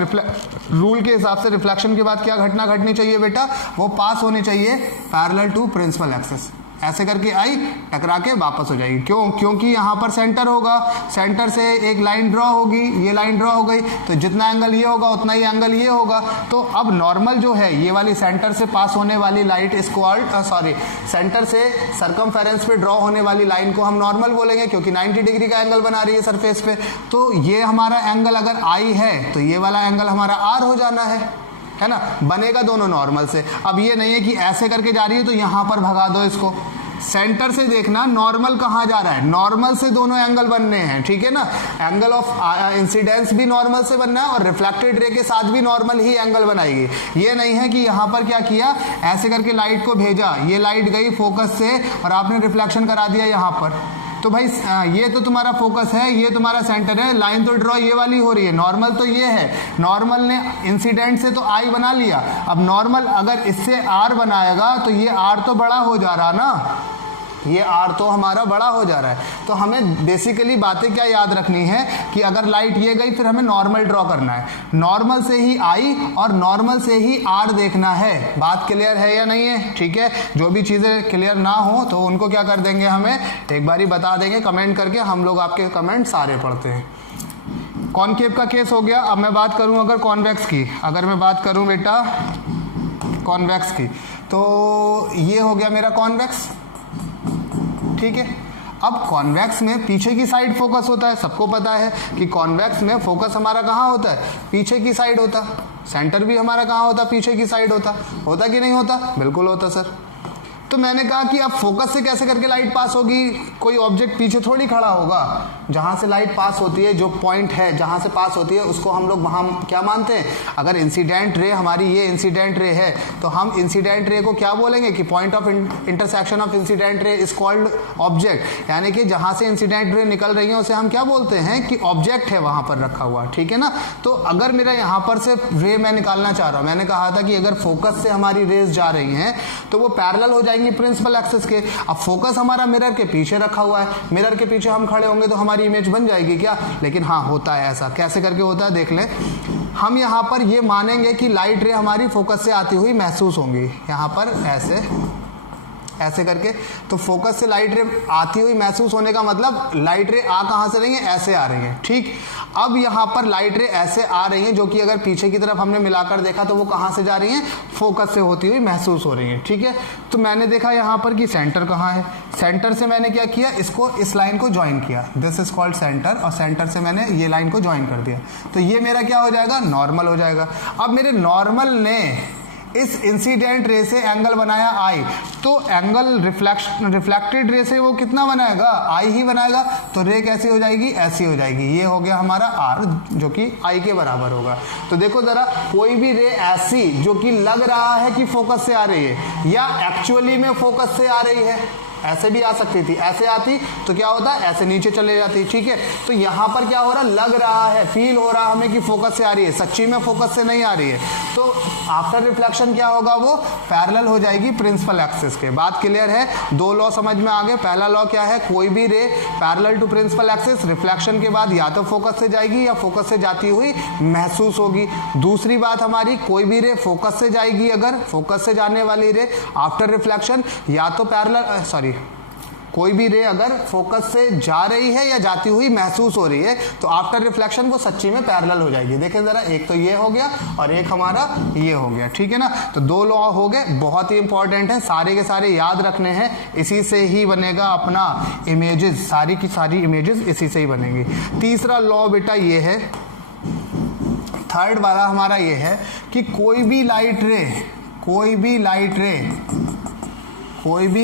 रूल के हिसाब से रिफ्लेक्शन के बाद क्या घटना घटनी चाहिए बेटा? वो पास होनी चाहिए पैरेलल टू प्रिंसिपल एक्सिस। ऐसे करके आई, टकरा के वापस हो जाएगी। क्यों? क्योंकि यहाँ पर सेंटर होगा, सेंटर से एक लाइन ड्रॉ होगी, ये लाइन ड्रॉ हो गई, तो जितना एंगल ये होगा उतना ही एंगल ये होगा। तो अब नॉर्मल जो है, ये वाली सेंटर से पास होने वाली लाइट सेंटर से सरकमफेरेंस पे ड्रॉ होने वाली लाइन को हम नॉर्मल बोलेंगे, क्योंकि 90 डिग्री का एंगल बना रही है सरफेस पे। तो ये हमारा एंगल अगर आई है तो ये वाला एंगल हमारा आर हो जाना है ना? बनेगा दोनों नॉर्मल से। अब ये नहीं है कि ऐसे करके जा रही है तो यहां पर भगा दो इसको, सेंटर से देखना नॉर्मल कहाँ जा रहा है, नॉर्मल से दोनों एंगल बनने हैं। ठीक है ना? एंगल ऑफ इंसिडेंस भी नॉर्मल से बनना है और रिफ्लेक्टेड रे के साथ भी नॉर्मल ही एंगल बनाएगी। ये नहीं है कि यहाँ पर क्या किया, ऐसे करके लाइट को भेजा, ये लाइट गई फोकस से और आपने रिफ्लेक्शन करा दिया यहाँ पर। तो भाई ये तो तुम्हारा फोकस है, ये तुम्हारा सेंटर है, लाइन तो ड्रॉ ये वाली हो रही है, नॉर्मल तो ये है, नॉर्मल ने इंसिडेंट से तो आई बना लिया। अब नॉर्मल अगर इससे आर बनाएगा तो ये आर तो बड़ा हो जा रहा ना, ये r तो हमारा बड़ा हो जा रहा है। तो हमें बेसिकली बातें क्या याद रखनी है कि अगर लाइट ये गई फिर हमें नॉर्मल ड्रॉ करना है, नॉर्मल से ही I और नॉर्मल से ही R देखना है। बात क्लियर है या नहीं है? ठीक है, जो भी चीजें क्लियर ना हो तो उनको क्या कर देंगे, हमें एक बारी बता देंगे कमेंट करके, हम लोग आपके कमेंट सारे पढ़ते हैं। कॉनकेव का केस हो गया। अब मैं बात करूं अगर कॉन्वेक्स की, अगर मैं बात करूं बेटा कॉन्वेक्स की, तो ये हो गया मेरा कॉन्वेक्स, ठीक है। अब कॉन्वेक्स में पीछे की साइड फोकस होता है, सबको पता है कि कॉन्वेक्स में फोकस हमारा कहाँ होता है, पीछे की साइड होता। सेंटर भी हमारा कहाँ होता, पीछे की साइड होता कि नहीं होता? बिल्कुल होता सर। तो मैंने कहा कि अब फोकस से कैसे करके लाइट पास होगी, कोई ऑब्जेक्ट पीछे थोड़ी खड़ा होगा। जहां से लाइट पास होती है, जो पॉइंट है जहां से पास होती है, उसको हम लोग वहां क्या मानते हैं, अगर इंसिडेंट रे हमारी ये इंसिडेंट रे है तो हम इंसिडेंट रे को क्या बोलेंगे कि point of intersection of incident ray is called object, यानी कि जहां से इंसिडेंट रे निकल रही है उसे हम क्या बोलते हैं कि ऑब्जेक्ट है वहां पर रखा हुआ, ठीक है ना। तो अगर मेरा यहाँ पर से रे मैं निकालना चाह रहा हूँ, मैंने कहा था कि अगर फोकस से हमारी रेज जा रही हैं तो वो पैरेलल हो जाएंगी प्रिंसिपल एक्सिस के। अब फोकस हमारा मिरर के पीछे रखा हुआ है, मिरर के पीछे हम खड़े होंगे तो हमारी इमेज बन जाएगी क्या? लेकिन हाँ, होता है ऐसा। कैसे करके होता है देख लें। हम यहाँ पर ये मानेंगे कि लाइट रे हमारी फोकस से आती हुई महसूस होंगी, यहाँ पर ऐसे करके। तो फोकस से लाइट रे आती हुई महसूस होने का मतलब लाइट रे आ कहाँ से रही है, ऐसे आ रही है, ठीक। अब यहाँ पर लाइट रे ऐसे आ रही है, जो कि अगर पीछे की तरफ हमने मिलाकर देखा तो वो कहाँ से जा रही है, फोकस से होती हुई महसूस हो रही है, ठीक है। तो मैंने देखा यहाँ पर कि सेंटर कहाँ है, सेंटर से मैंने क्या किया, इसको इस लाइन को ज्वाइन किया, दिस इज कॉल्ड सेंटर, और सेंटर से मैंने ये लाइन को ज्वाइन कर दिया। तो ये मेरा क्या हो जाएगा, नॉर्मल हो जाएगा। अब मेरे नॉर्मल ने इस इंसिडेंट रे से एंगल बनाया I, तो एंगल रिफ्लेक्टेड रे से वो कितना बनाएगा, I ही बनाएगा। तो रे कैसी हो जाएगी, ऐसी हो जाएगी। ये हो गया हमारा R, जो कि I के बराबर होगा। तो देखो जरा, कोई भी रे ऐसी जो कि लग रहा है कि फोकस से आ रही है या एक्चुअली में फोकस से आ रही है, ऐसे भी आ सकती थी, ऐसे आती तो क्या होता है, ऐसे नीचे चले जाती, ठीक है। तो यहाँ पर क्या हो रहा, लग रहा है, फील हो रहा हमें कि फोकस से आ रही है, सच्ची में फोकस से नहीं आ रही है। तो आफ्टर रिफ्लेक्शन क्या होगा, वो पैरेलल हो जाएगी प्रिंसिपल एक्सिस के। बात क्लियर है? दो लॉ समझ में आ गए। पहला लॉ क्या है, कोई भी ray parallel to principal axis reflection के बाद या तो फोकस से जाएगी या फोकस से जाती हुई महसूस होगी। दूसरी बात हमारी, कोई भी रे फोकस से जाएगी, अगर फोकस से जाने वाली रे आफ्टर रिफ्लेक्शन या तो पैरेलल कोई भी रे अगर फोकस से जा रही है या जाती हुई महसूस हो रही है तो आफ्टर रिफ्लेक्शन वो सच्ची में पैरेलल हो जाएगी। देखें जरा, एक तो ये हो गया और एक हमारा ये हो गया, ठीक है ना। तो दो लॉ हो गए, बहुत ही इंपॉर्टेंट है, सारे के सारे याद रखने हैं। इसी से ही बनेगा अपना इमेजेस, सारी की सारी इमेजेस इसी से ही बनेगी। तीसरा लॉ बेटा ये है, थर्ड वाला हमारा ये है कि कोई भी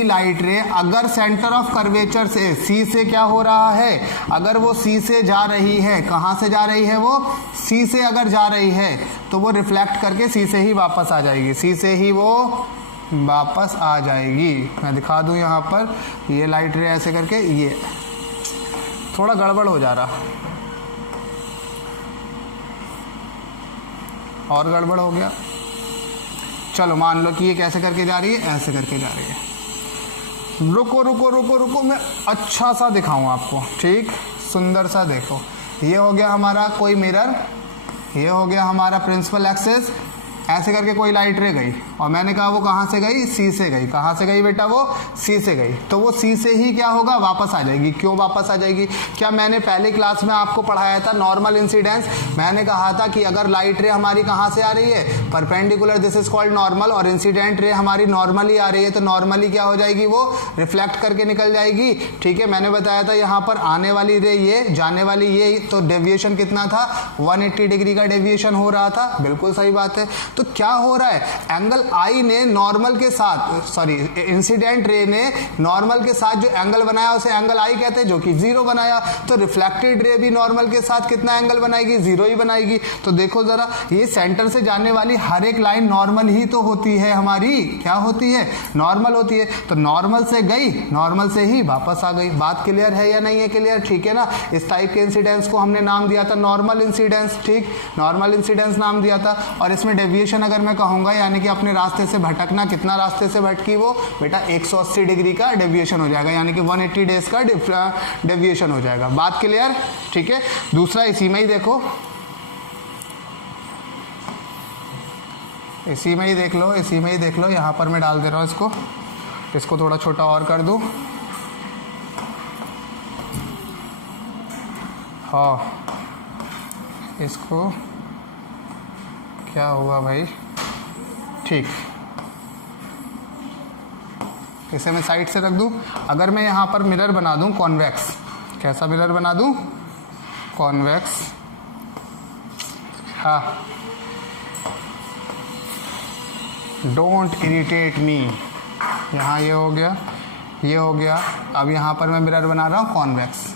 लाइट रे अगर सेंटर ऑफ कर्वेचर से सी से क्या हो रहा है, अगर वो सी से जा रही है, कहाँ से जा रही है, वो सी से अगर जा रही है तो वो रिफ्लेक्ट करके सी से ही वापस आ जाएगी, सी से ही वो वापस आ जाएगी। मैं दिखा दूं यहाँ पर, ये लाइट रे ऐसे करके, ये थोड़ा गड़बड़ हो जा रहा और गड़बड़ हो गया। चलो मान लो कि ये कैसे करके जा रही है, ऐसे करके जा रही है। रुको, मैं अच्छा सा दिखाऊं आपको, ठीक, सुंदर सा देखो। ये हो गया हमारा कोई मिरर, ये हो गया हमारा प्रिंसिपल एक्सिस, ऐसे करके कोई लाइट रे गई और मैंने कहा वो कहाँ से गई, सी से गई। कहाँ से गई बेटा, वो सी से गई। तो वो सी से ही क्या होगा, वापस आ जाएगी। क्यों वापस आ जाएगी? क्या मैंने पहले क्लास में आपको पढ़ाया था नॉर्मल इंसिडेंस? मैंने कहा था कि अगर लाइट रे हमारी कहाँ से आ रही है, perpendicular, this is called normal, और इंसिडेंट रे हमारी नॉर्मली आ रही है, तो नॉर्मली क्या हो जाएगी, वो रिफ्लेक्ट करके निकल जाएगी, ठीक है। मैंने बताया था यहाँ पर आने वाली रे ये, जाने वाली ये, तो डेविएशन कितना था, 180 डिग्री का डेविएशन हो रहा था। बिल्कुल सही बात है। तो क्या हो रहा है, एंगल आई ने नॉर्मल के साथ, इंसिडेंट रे ने नॉर्मल के साथ जो एंगल बनाया उसे एंगल आई कहते हैं, जो कि 0 बनाया। तो रिफ्लेक्टेड रे भी नॉर्मल के साथ कितना एंगल बनाएगी, 0 ही बनाएगी। तो देखो जरा, ये सेंटर से जाने वाली हर एक लाइन नॉर्मल ही तो होती है हमारी, क्या होती है, नॉर्मल होती है। तो नॉर्मल से गई, नॉर्मल से ही वापस आ गई। बात क्लियर है या नहीं है क्लियर, ठीक है ना। इस टाइप के इंसिडेंस को हमने नाम दिया था नॉर्मल इंसिडेंस, ठीक, नॉर्मल इंसिडेंस नाम दिया था। और इसमें डेविएशन डेविएशन अगर मैं कहूँगा, यानी कि अपने रास्ते से भटकना, कितना रास्ते से भटकी वो बेटा 180 डिग्री का डेविएशन हो जाएगा, यानी कि 180 डेज का डेविएशन हो जाएगा। बात क्लियर? ठीक है। दूसरा इसी में ही देखो, इसी में ही देख लो, इसी में ही देख लो। यहाँ पर मैं डाल दे रहा हूँ इसको थोड़ा छोटा और कर दूँ। हाँ, इसको क्या हुआ भाई, ठीक, इसे मैं साइड से रख दूं। अगर मैं यहाँ पर मिरर बना दूं कॉन्वेक्स, कैसा मिरर बना दूं? कॉन्वेक्स। हाँ, डोंट इरिटेट मी, यहाँ ये हो गया, ये हो गया। अब यहाँ पर मैं मिरर बना रहा हूँ कॉन्वेक्स,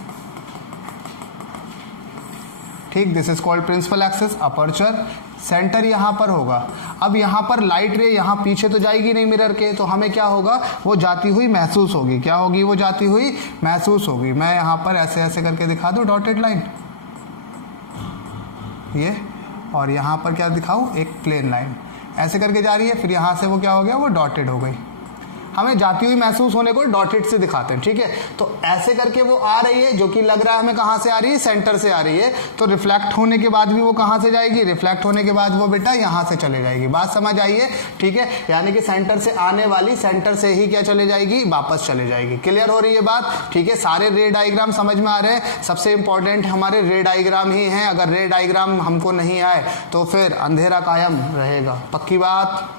ठीक। This is called principal axis, aperture. Centre यहाँ पर होगा। अब यहाँ पर लाइट रे यहाँ पीछे तो जाएगी नहीं मिरर के, तो हमें क्या होगा, वो जाती हुई महसूस होगी। क्या होगी? वो जाती हुई महसूस होगी। मैं यहाँ पर ऐसे ऐसे करके दिखा दूँ डॉटेड लाइन, ये, और यहाँ पर क्या दिखाऊँ, एक प्लेन लाइन ऐसे करके जा रही है, फिर यहाँ से वो क्या हो गया, वो डॉटेड हो गई। हमें जाती हुई महसूस होने को डॉटेड से दिखाते हैं, ठीक है। तो ऐसे करके वो आ रही है, जो कि लग रहा है हमें कहाँ से आ रही है, सेंटर से आ रही है। तो रिफ्लेक्ट होने के बाद भी वो कहाँ से जाएगी, रिफ्लेक्ट होने के बाद वो बेटा यहाँ से चले जाएगी। बात समझ आई है? ठीक है, यानी कि सेंटर से आने वाली सेंटर से ही क्या चले जाएगी, वापस चले जाएगी। क्लियर हो रही है बात? ठीक है, सारे रे डायग्राम समझ में आ रहे हैं। सबसे इंपॉर्टेंट हमारे रे डायग्राम ही हैं। अगर रे डायग्राम हमको नहीं आए तो फिर अंधेरा कायम रहेगा, पक्की बात।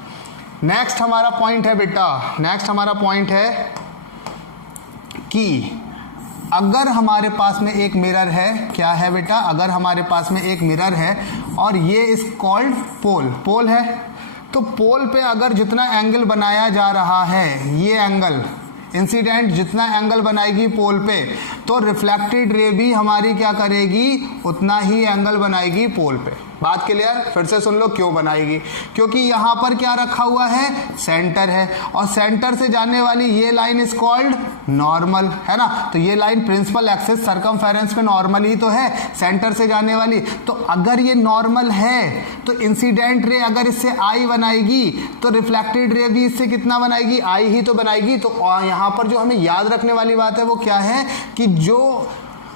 नेक्स्ट हमारा पॉइंट है बेटा, नेक्स्ट हमारा पॉइंट है कि अगर हमारे पास में एक मिरर है, क्या है बेटा, अगर हमारे पास में एक मिरर है और ये इस कॉल्ड पोल है, तो पोल पे अगर जितना एंगल बनाया जा रहा है, ये एंगल इंसिडेंट जितना एंगल बनाएगी पोल पे, तो रिफ्लेक्टेड रे भी हमारी क्या करेगी, उतना ही एंगल बनाएगी पोल पे। बात क्लियर? फिर से सुन लो क्यों बनाएगी, क्योंकि यहाँ पर क्या रखा हुआ है, सेंटर है, और सेंटर से जाने वाली ये लाइन इज कॉल्ड नॉर्मल, है ना। तो ये लाइन प्रिंसिपल एक्सिस सरकमफेरेंस पे नॉर्मल ही तो है, सेंटर से जाने वाली। तो अगर ये नॉर्मल है तो इंसिडेंट रे अगर इससे आई बनाएगी तो रिफ्लेक्टेड रे भी इससे कितना बनाएगी, आई ही तो बनाएगी। तो यहाँ पर जो हमें याद रखने वाली बात है वो क्या है कि जो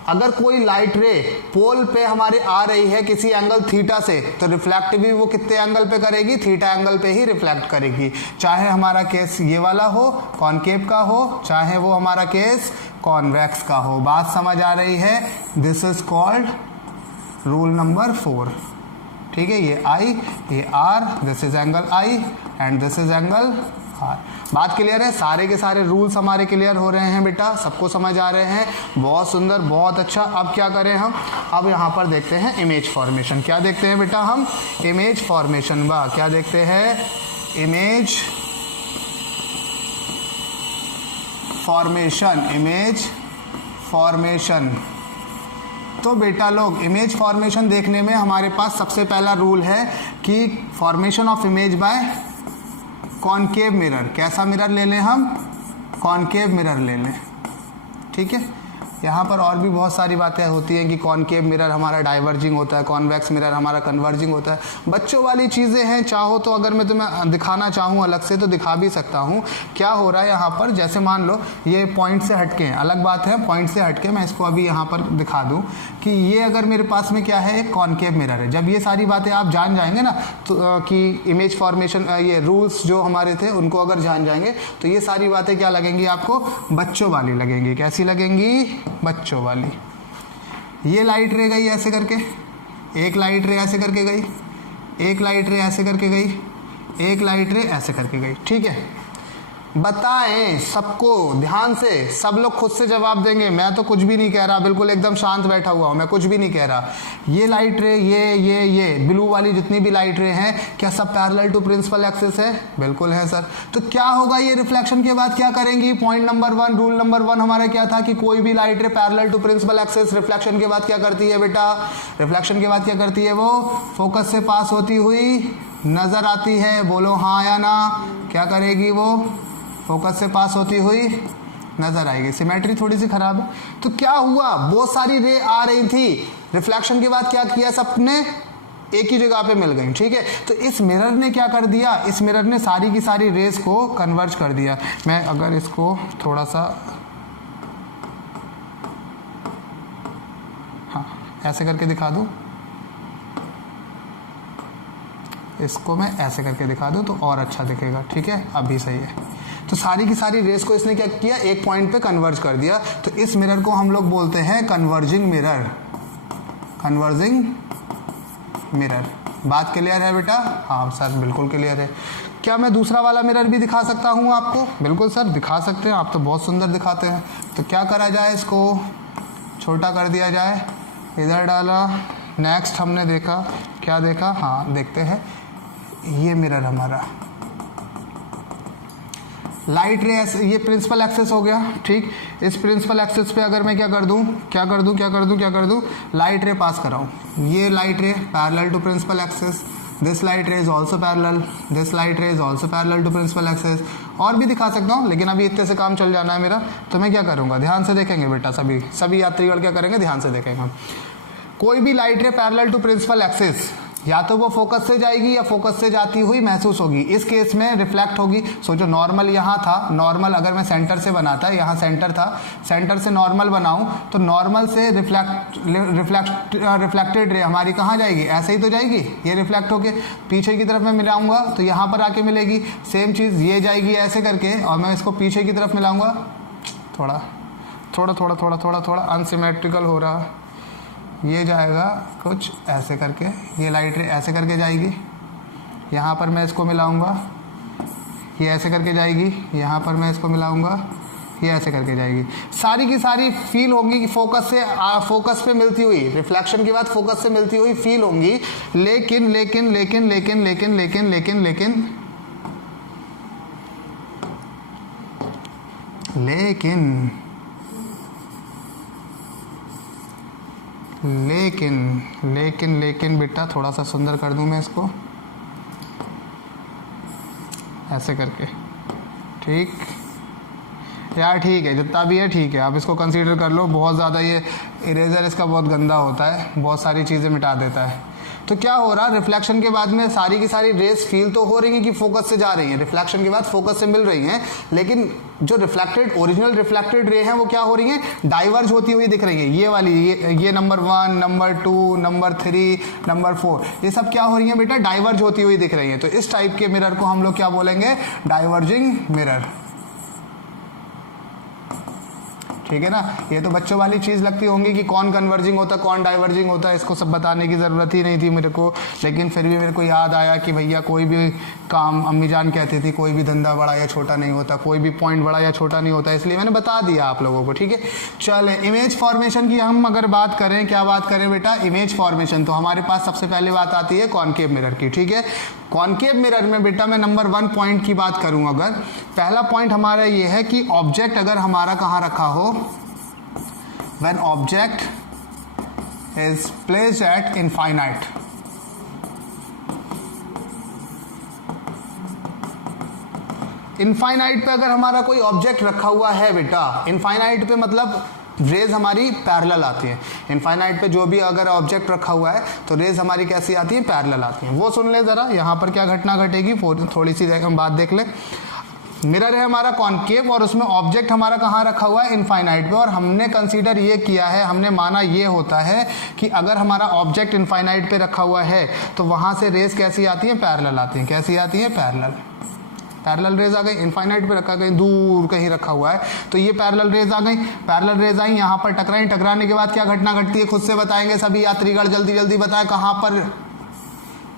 अगर कोई लाइट रे पोल पे हमारे आ रही है किसी एंगल थीटा से, तो रिफ्लेक्ट भी वो कितने एंगल पे करेगी, थीटा एंगल पे ही रिफ्लेक्ट करेगी। चाहे हमारा केस ये वाला हो, कॉनकेव का हो, चाहे वो हमारा केस कॉन्वेक्स का हो। बात समझ आ रही है? This is called rule number 4, ठीक है। ये आई, ये R, this is angle I and this is angle R. बात क्लियर है? सारे के सारे रूल्स हमारे क्लियर हो रहे हैं बेटा, सबको समझ आ रहे हैं, बहुत सुंदर, बहुत अच्छा। अब क्या करें हम, अब यहाँ पर देखते हैं इमेज फॉर्मेशन। क्या देखते हैं बेटा हम, इमेज फॉर्मेशन। वाह, क्या देखते हैं, इमेज फॉर्मेशन, इमेज फॉर्मेशन। तो बेटा लोग इमेज फॉर्मेशन देखने में हमारे पास सबसे पहला रूल है कि formation of image by concave mirror. कैसा मिरर ले लें हम, कॉनकेव मिरर ले लें, ठीक है। यहाँ पर और भी बहुत सारी बातें होती हैं कि कॉनकेव मिरर हमारा डाइवर्जिंग होता है, कॉन्वेक्स मिरर हमारा कन्वर्जिंग होता है। बच्चों वाली चीज़ें हैं, चाहो तो अगर मैं तुम्हें दिखाना चाहूँ अलग से तो दिखा भी सकता हूँ। क्या हो रहा है यहाँ पर, जैसे मान लो ये पॉइंट से हटके हैं, अलग बात है पॉइंट से हटके, मैं इसको अभी यहाँ पर दिखा दूँ कि ये अगर मेरे पास में क्या है, एक कॉनकेव मिरर है। जब ये सारी बातें आप जान जाएंगे ना, तो कि इमेज फॉर्मेशन ये रूल्स जो हमारे थे उनको अगर जान जाएंगे तो ये सारी बातें क्या लगेंगी आपको, बच्चों वाली लगेंगी। कैसी लगेंगी, बच्चों वाली। ये लाइट रे गई ऐसे करके, एक लाइट रे ऐसे करके गई, एक लाइट रे ऐसे करके गई, एक लाइट रे ऐसे करके गई, ठीक है। बताएं सबको ध्यान से, सब लोग खुद से जवाब देंगे, मैं तो कुछ भी नहीं कह रहा, बिल्कुल एकदम शांत बैठा हुआ हूं, मैं कुछ भी नहीं कह रहा। ये लाइट रे, ये ब्लू वाली जितनी भी लाइट रे हैं, क्या सब पैरेलल टू प्रिंसिपल एक्सिस है? बिल्कुल है सर। तो क्या होगा, ये रिफ्लेक्शन के बाद क्या करेंगी? पॉइंट नंबर 1, रूल नंबर 1 हमारा क्या था कि कोई भी light ray parallel to principal axis reflection के बाद क्या करती है बेटा, रिफ्लेक्शन के बाद क्या करती है, वो फोकस से पास होती हुई नजर आती है। बोलो हाँ या ना, क्या करेगी वो, फोकस से पास होती हुई नजर आएगी। सिमेट्री थोड़ी सी खराब है। तो क्या हुआ, बहुत सारी रे आ रही थी, रिफ्लेक्शन के बाद क्या किया सबने, एक ही जगह पे मिल गई, ठीक है। तो इस मिरर ने क्या कर दिया, इस मिरर ने सारी की सारी रेस को कन्वर्ज कर दिया। मैं अगर इसको थोड़ा सा ऐसे करके दिखा दूं, इसको मैं ऐसे करके दिखा दूं तो और अच्छा दिखेगा, ठीक है, अभी सही है। तो सारी की सारी रेस को इसने क्या किया, एक पॉइंट पे कन्वर्ज कर दिया। तो इस मिरर को हम लोग बोलते हैं कन्वर्जिंग मिरर, कन्वर्जिंग मिरर। बात क्लियर है बेटा? हाँ सर बिल्कुल क्लियर है। क्या मैं दूसरा वाला मिरर भी दिखा सकता हूँ आपको? बिल्कुल सर दिखा सकते हैं, आप तो बहुत सुंदर दिखाते हैं। तो क्या करा जाए, इसको छोटा कर दिया जाए, इधर डाला, नेक्स्ट हमने देखा, क्या देखा, हाँ देखते हैं, ये मिरर हमारा लाइट रे, ये प्रिंसिपल एक्सेस हो गया, ठीक। इस प्रिंसिपल एक्सेस पे अगर मैं क्या कर दूं, लाइट रे पास कराऊं, ये light ray parallel to principal axis, this light ray is also parallel, this light ray is also parallel to principal axis. और भी दिखा सकता हूँ, लेकिन अभी इतने से काम चल जाना है मेरा। तो मैं क्या करूँगा, ध्यान से देखेंगे बेटा, सभी यात्रीगण क्या करेंगे, ध्यान से देखेंगे। कोई भी light ray parallel to principal access, या तो वो फोकस से जाएगी या फोकस से जाती हुई महसूस होगी। इस केस में रिफ्लेक्ट होगी। सोचो नॉर्मल यहाँ था, नॉर्मल अगर मैं सेंटर से बनाता, यहाँ सेंटर था, सेंटर से नॉर्मल बनाऊं तो नॉर्मल से रिफ्लेक्टेड रे हमारी कहाँ जाएगी, ऐसे ही तो जाएगी, ये रिफ्लेक्ट होके पीछे की तरफ मैं मिलाऊंगा तो यहाँ पर आके मिलेगी। सेम चीज़ ये जाएगी ऐसे करके, और मैं इसको पीछे की तरफ मिलाऊंगा, थोड़ा अनसिमेट्रिकल हो रहा, ये जाएगा कुछ ऐसे करके, ये लाइट रे ऐसे करके जाएगी, यहाँ पर मैं इसको मिलाऊंगा, ये ऐसे करके जाएगी, यहाँ पर मैं इसको मिलाऊंगा, ये ऐसे करके जाएगी। सारी की सारी फील होंगी कि फोकस पे मिलती हुई, रिफ्लेक्शन के बाद फोकस से मिलती हुई फील होंगी। लेकिन बेटा थोड़ा सा सुंदर कर दूं मैं इसको ऐसे करके, ठीक यार, ठीक है, जितना भी है ठीक है, आप इसको कंसीडर कर लो। बहुत ज़्यादा ये इरेजर इसका बहुत गंदा होता है, बहुत सारी चीज़ें मिटा देता है। तो क्या हो रहा, रिफ्लेक्शन के बाद में सारी की सारी रेस फील तो हो रही है कि फोकस से जा रही हैं, रिफ्लेक्शन के बाद फोकस से मिल रही हैं, लेकिन जो ओरिजिनल रिफ्लेक्टेड रे हैं वो क्या हो रही हैं, डाइवर्ज होती हुई दिख रही है। ये वाली, ये नंबर 1, नंबर 2, नंबर 3, नंबर 4, ये सब क्या हो रही हैं बेटा, डाइवर्ज होती हुई दिख रही हैं। तो इस टाइप के मिरर को हम लोग क्या बोलेंगे, डाइवर्जिंग मिरर, ठीक है ना। ये तो बच्चों वाली चीज़ लगती होंगी कि कौन कन्वर्जिंग होता है कौन डाइवर्जिंग होता है, इसको सब बताने की ज़रूरत ही नहीं थी मेरे को, लेकिन फिर भी मेरे को याद आया कि भैया कोई भी काम, अम्मी जान कहती थी कोई भी धंधा बड़ा या छोटा नहीं होता, कोई भी पॉइंट बड़ा या छोटा नहीं होता, इसलिए मैंने बता दिया आप लोगों को, ठीक है। चले, इमेज फॉर्मेशन की हम अगर बात करें, क्या बात करें बेटा, इमेज फॉर्मेशन, तो हमारे पास सबसे पहले बात आती है कॉनकेव मिरर की, ठीक है। कॉनकेव मिरर में बेटा मैं नंबर 1 पॉइंट की बात करूं, अगर पहला पॉइंट हमारा ये है कि ऑब्जेक्ट अगर हमारा कहाँ रखा हो, when object is placed at infinite, infinite पे अगर हमारा कोई ऑब्जेक्ट रखा हुआ है बेटा, इनफाइनाइट पे मतलब रेज हमारी पैरेलल आती है। इनफाइनाइट पे जो भी अगर ऑब्जेक्ट रखा हुआ है तो रेज हमारी कैसी आती है, पैरेलल आती है। वो सुन ले जरा, यहाँ पर क्या घटना घटेगी, थोड़ी सी बात देख ले। मिरर है हमारा कॉनकेव और उसमें ऑब्जेक्ट हमारा कहाँ रखा हुआ है, इनफाइनाइट पे, और हमने कंसीडर ये किया है, हमने माना ये होता है कि अगर हमारा ऑब्जेक्ट इनफाइनाइट पे रखा हुआ है तो वहाँ से रेज कैसी आती है, पैरेलल आती है। कैसी आती है, पैरेलल रेज आ गई। इनफाइनाइट पे रखा, कहीं दूर कहीं रखा हुआ है तो ये पैरेलल रेज आ गई, पैरेलल रेज आई, यहाँ पर टकराई, टकराने के बाद क्या घटना घटती है खुद से बताएंगे सभी यात्रीगण, जल्दी जल्दी बताएं कहाँ पर,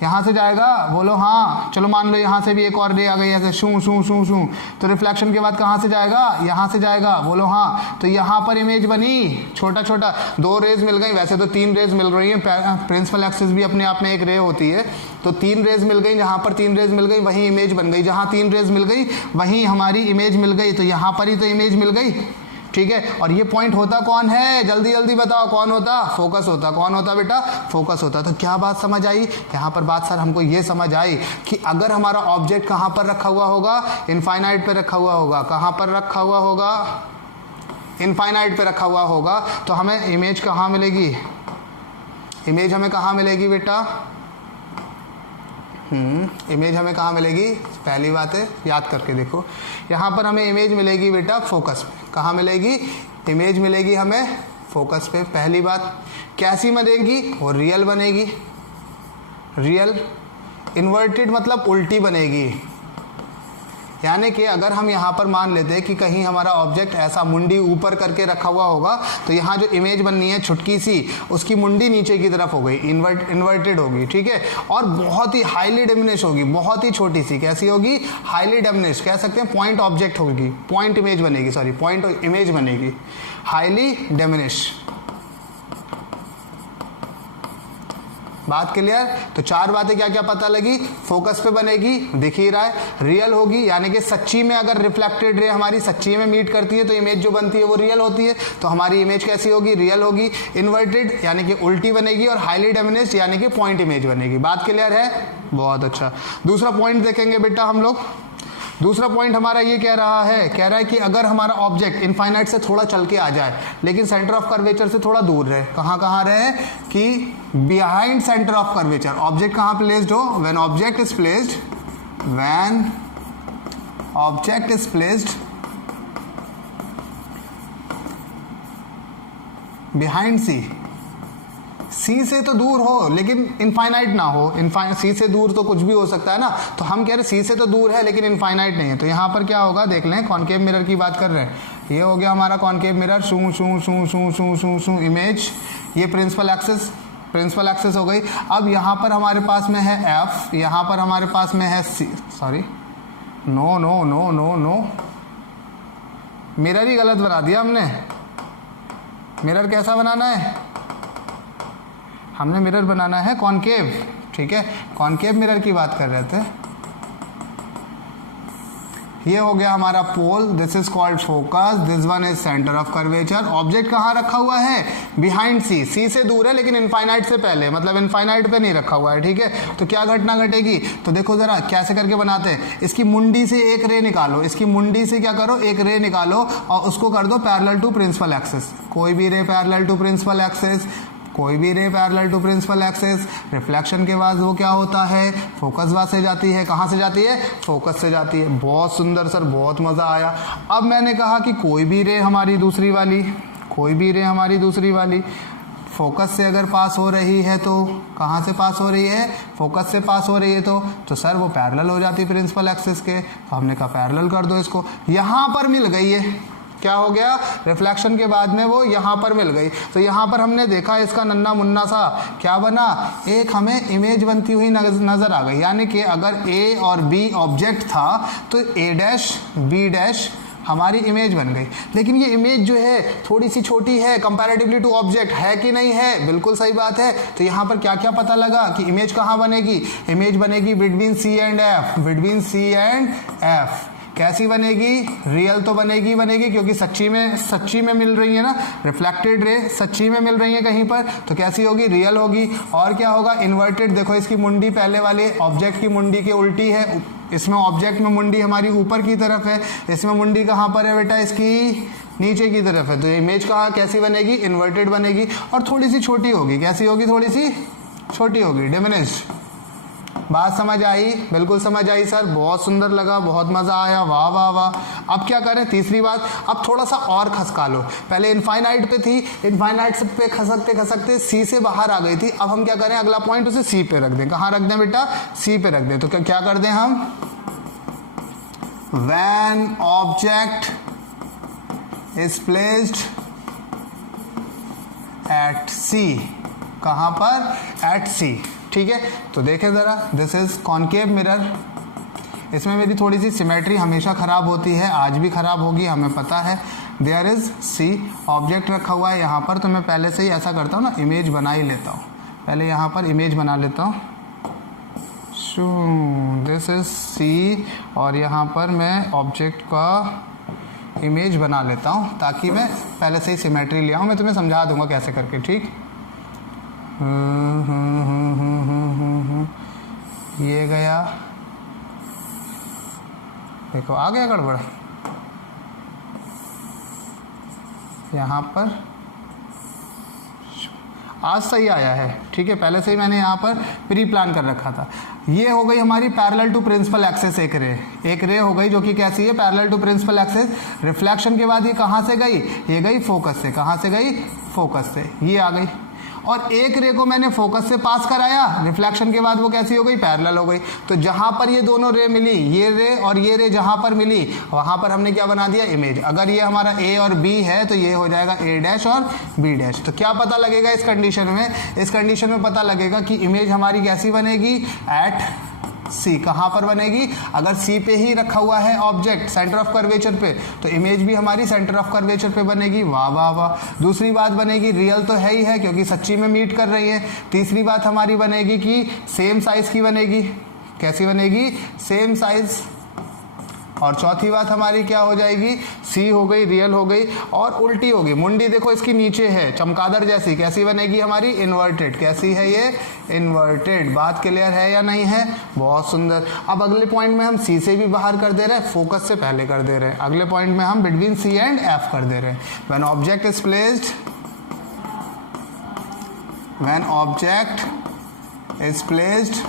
यहाँ से जाएगा, बोलो हाँ, चलो मान लो यहाँ से भी एक और रे आ गई ऐसे शू शू शू शू, तो रिफ्लेक्शन के बाद कहाँ से जाएगा, यहाँ से जाएगा, बोलो हाँ। तो यहाँ पर इमेज बनी, छोटा छोटा 2 रेज मिल गई, वैसे तो 3 रेज मिल रही हैं, प्रिंसिपल एक्सिस भी अपने आप में एक रे होती है, तो 3 रेज मिल गई, जहाँ पर 3 रेज मिल गई वहीं इमेज बन गई, जहाँ 3 रेज मिल गई वहीं हमारी इमेज मिल गई, तो यहाँ पर ही तो इमेज मिल गई, ठीक है। और ये पॉइंट होता कौन है, जल्दी जल्दी बताओ, कौन होता, फोकस होता। कौन होता बेटा, फोकस होता। तो क्या बात समझ आई यहाँ पर, बात सर हमको ये समझ आई कि अगर हमारा ऑब्जेक्ट कहाँ पर रखा हुआ होगा, इनफाइनाइट पे रखा हुआ होगा, कहाँ पर रखा हुआ होगा, इनफाइनाइट पे रखा हुआ होगा, तो हमें इमेज कहाँ मिलेगी, इमेज हमें कहाँ मिलेगी बेटा, इमेज हमें कहाँ मिलेगी? पहली बात है याद करके देखो, यहाँ पर हमें इमेज मिलेगी बेटा फोकस पे। कहाँ मिलेगी? इमेज मिलेगी हमें फोकस पे। पहली बात कैसी बनेगी? और रियल बनेगी। रियल इन्वर्टेड मतलब उल्टी बनेगी, यानी कि अगर हम यहाँ पर मान लेते हैं कि कहीं हमारा ऑब्जेक्ट ऐसा मुंडी ऊपर करके रखा हुआ होगा, तो यहाँ जो इमेज बननी है छुटकी सी, उसकी मुंडी नीचे की तरफ हो गई, इन्वर्टेड होगी, ठीक है। और बहुत ही हाईली डिमिनिश होगी, बहुत ही छोटी सी। कैसी होगी? हाईली डिमिनिश, कह सकते हैं पॉइंट ऑब्जेक्ट होगी, पॉइंट इमेज बनेगी, सॉरी पॉइंट इमेज बनेगी, हाईली डिमिनिश। बात क्लियर? तो चार बातें क्या क्या पता लगी? फोकस पे बनेगी, दिख ही रहा है। रियल होगी, यानी कि सच्ची में अगर रिफ्लेक्टेड रे हमारी सच्ची में मीट करती है तो इमेज जो बनती है वो रियल होती है, तो हमारी इमेज कैसी होगी? रियल होगी। इन्वर्टेड यानी कि उल्टी बनेगी, और हाईली डेमिनिश्ड यानी कि पॉइंट इमेज बनेगी। बात क्लियर है? बहुत अच्छा। दूसरा पॉइंट देखेंगे बेटा हम लोग। दूसरा पॉइंट हमारा ये कह रहा है कि अगर हमारा ऑब्जेक्ट इनफाइनाइट से थोड़ा चल के आ जाए, लेकिन सेंटर ऑफ कर्वेचर से थोड़ा दूर रहे। कहाँ रहे? कि behind centre of curvature. Object कहाँ प्लेस्ड हो? When object is placed behind c से तो दूर हो, लेकिन इनफाइनाइट ना हो। सी से दूर तो कुछ भी हो सकता है ना, तो हम कह रहे सी से तो दूर है लेकिन इनफाइनाइट नहीं है। तो यहाँ पर क्या होगा देख लें, कॉनकेव मिरर की बात कर रहे हैं। ये हो गया हमारा कॉनकेव मिरर, शू शू शू शू शू शू शू इमेज, ये प्रिंसिपल एक्सिस हो गई। अब यहाँ पर हमारे पास में है एफ, यहाँ पर हमारे पास में है c, sorry no no no no no, mirror ही गलत बना दिया हमने। मिरर कैसा बनाना है? हमने मिरर बनाना है कॉनकेव, ठीक है। कॉनकेव मिरर की बात कर रहे थे। ये हो गया हमारा pole, this is called focus, this one is centre of curvature. Object कहाँ रखा हुआ है? बिहाइंड सी से दूर है लेकिन इनफाइनाइट से पहले, मतलब इनफाइनाइट पे नहीं रखा हुआ है, ठीक है। तो क्या घटना घटेगी? तो देखो जरा कैसे करके बनाते हैं। इसकी मुंडी से एक रे निकालो, इसकी मुंडी से क्या करो? एक रे निकालो और उसको कर दो पैरेलल टू प्रिंसिपल एक्सिस। कोई भी ray parallel to principal axis, कोई भी ray parallel to principal axis. Reflection के बाद वो क्या होता है? फोकस बाद से जाती है। कहाँ से जाती है? फोकस से जाती है। बहुत सुंदर सर, बहुत मज़ा आया। अब मैंने कहा कि कोई भी रे हमारी दूसरी वाली फोकस से अगर पास हो रही है तो कहाँ से पास हो रही है? फोकस से पास हो रही है तो सर वो पैरेलल हो जाती प्रिंसिपल एक्सिस के। तो हमने कहा पैरेलल कर दो इसको। यहाँ पर मिल गई है, क्या हो गया? रिफ्लेक्शन के बाद में वो यहाँ पर मिल गई। तो यहाँ पर हमने देखा इसका नन्ना मुन्ना सा क्या बना? एक हमें इमेज बनती हुई नजर आ गई। यानी कि अगर ए और बी ऑब्जेक्ट था तो ए डैश बी डैश हमारी इमेज बन गई। लेकिन ये इमेज जो है थोड़ी सी छोटी है कंपैरेटिवली टू ऑब्जेक्ट, है कि नहीं है? बिल्कुल सही बात है। तो यहाँ पर क्या क्या पता लगा कि इमेज कहाँ बनेगी? इमेज बनेगी बिटवीन सी एंड एफ। कैसी बनेगी? रियल तो बनेगी क्योंकि सच्ची में मिल रही है ना, रिफ्लेक्टेड रे सच्ची में मिल रही है कहीं पर, तो कैसी होगी? रियल होगी। और क्या होगा? इन्वर्टेड। देखो इसकी मुंडी पहले वाले ऑब्जेक्ट की मुंडी के उल्टी है, इसमें ऑब्जेक्ट में मुंडी हमारी ऊपर की तरफ है, इसमें मुंडी कहाँ पर है बेटा? इसकी नीचे की तरफ है। तो इमेज कहाँ कैसी बनेगी? इन्वर्टेड बनेगी और थोड़ी सी छोटी होगी। कैसी होगी? थोड़ी सी छोटी होगी, डिमिनिश्ड। बात समझ आई? बिल्कुल समझ आई सर, बहुत सुंदर लगा, बहुत मजा आया, वाह वाह वाह। अब क्या करें? तीसरी बात, अब थोड़ा सा और खसका लो। पहले इनफाइनाइट पे थी, इनफाइनाइट पे खसकते सी से बाहर आ गई थी। अब हम क्या करें? अगला पॉइंट उसे सी पे रख दें। कहाँ रख दें बेटा? सी पे रख दें। तो क्या कर दें हम? When object is placed at c. कहाँ पर? एट सी, ठीक है। तो देखें ज़रा, दिस इज कॉनकेव मिरर। इसमें मेरी थोड़ी सी सिमेट्री हमेशा ख़राब होती है, आज भी ख़राब होगी, हमें पता है। देयर इज सी, ऑब्जेक्ट रखा हुआ है यहाँ पर। तो मैं पहले से ही ऐसा करता हूँ ना, इमेज बना ही लेता हूँ। पहले यहाँ पर इमेज बना लेता हूँ। दिस इज सी, और यहाँ पर मैं ऑब्जेक्ट का इमेज बना लेता हूँ ताकि मैं पहले से ही सिमेट्री ले आऊँ। मैं तुम्हें समझा दूंगा कैसे करके, ठीक। ये गया, देखो आ गया गड़बड़ यहाँ पर। आज सही आया है, ठीक है, पहले से ही मैंने यहाँ पर प्री प्लान कर रखा था। ये हो गई हमारी पैरेलल टू प्रिंसिपल एक्सिस एक रे हो गई जो कि कैसी है, parallel to principal axis. Reflection के बाद ये कहाँ से गई, ये गई फोकस से, कहाँ से गई, फोकस से, ये आ गई। और एक रे को मैंने फोकस से पास कराया, रिफ्लेक्शन के बाद वो कैसी हो गई, पैरेलल हो गई। तो जहां पर ये दोनों रे मिली, ये रे और ये रे जहां पर मिली, वहां पर हमने क्या बना दिया, इमेज। अगर ये हमारा ए और बी है तो ये हो जाएगा ए डैश और बी डैश। तो क्या पता लगेगा इस कंडीशन में, इस कंडीशन में पता लगेगा कि इमेज हमारी कैसी बनेगी, एट सी। कहाँ पर बनेगी, अगर सी पे ही रखा हुआ है ऑब्जेक्ट सेंटर ऑफ कर्वेचर पे, तो इमेज भी हमारी सेंटर ऑफ कर्वेचर पे बनेगी। वाह वाह वाह। दूसरी बात बनेगी, रियल तो है ही है क्योंकि सच्ची में मीट कर रही है। तीसरी बात हमारी बनेगी कि सेम साइज की बनेगी। कैसी बनेगी, सेम साइज। और चौथी बात हमारी क्या हो जाएगी, सी हो गई, रियल हो गई, और उल्टी होगी। मुंडी देखो इसकी नीचे है, चमगादड़ जैसी, कैसी बनेगी हमारी, इन्वर्टेड। कैसी है ये, इन्वर्टेड। बात क्लियर है या नहीं है, बहुत सुंदर। अब अगले पॉइंट में हम सी से भी बाहर कर दे रहे हैं, फोकस से पहले कर दे रहे हैं। अगले पॉइंट में हम बिटवीन सी एंड एफ कर दे रहे हैं। When object is placed, when object is placed,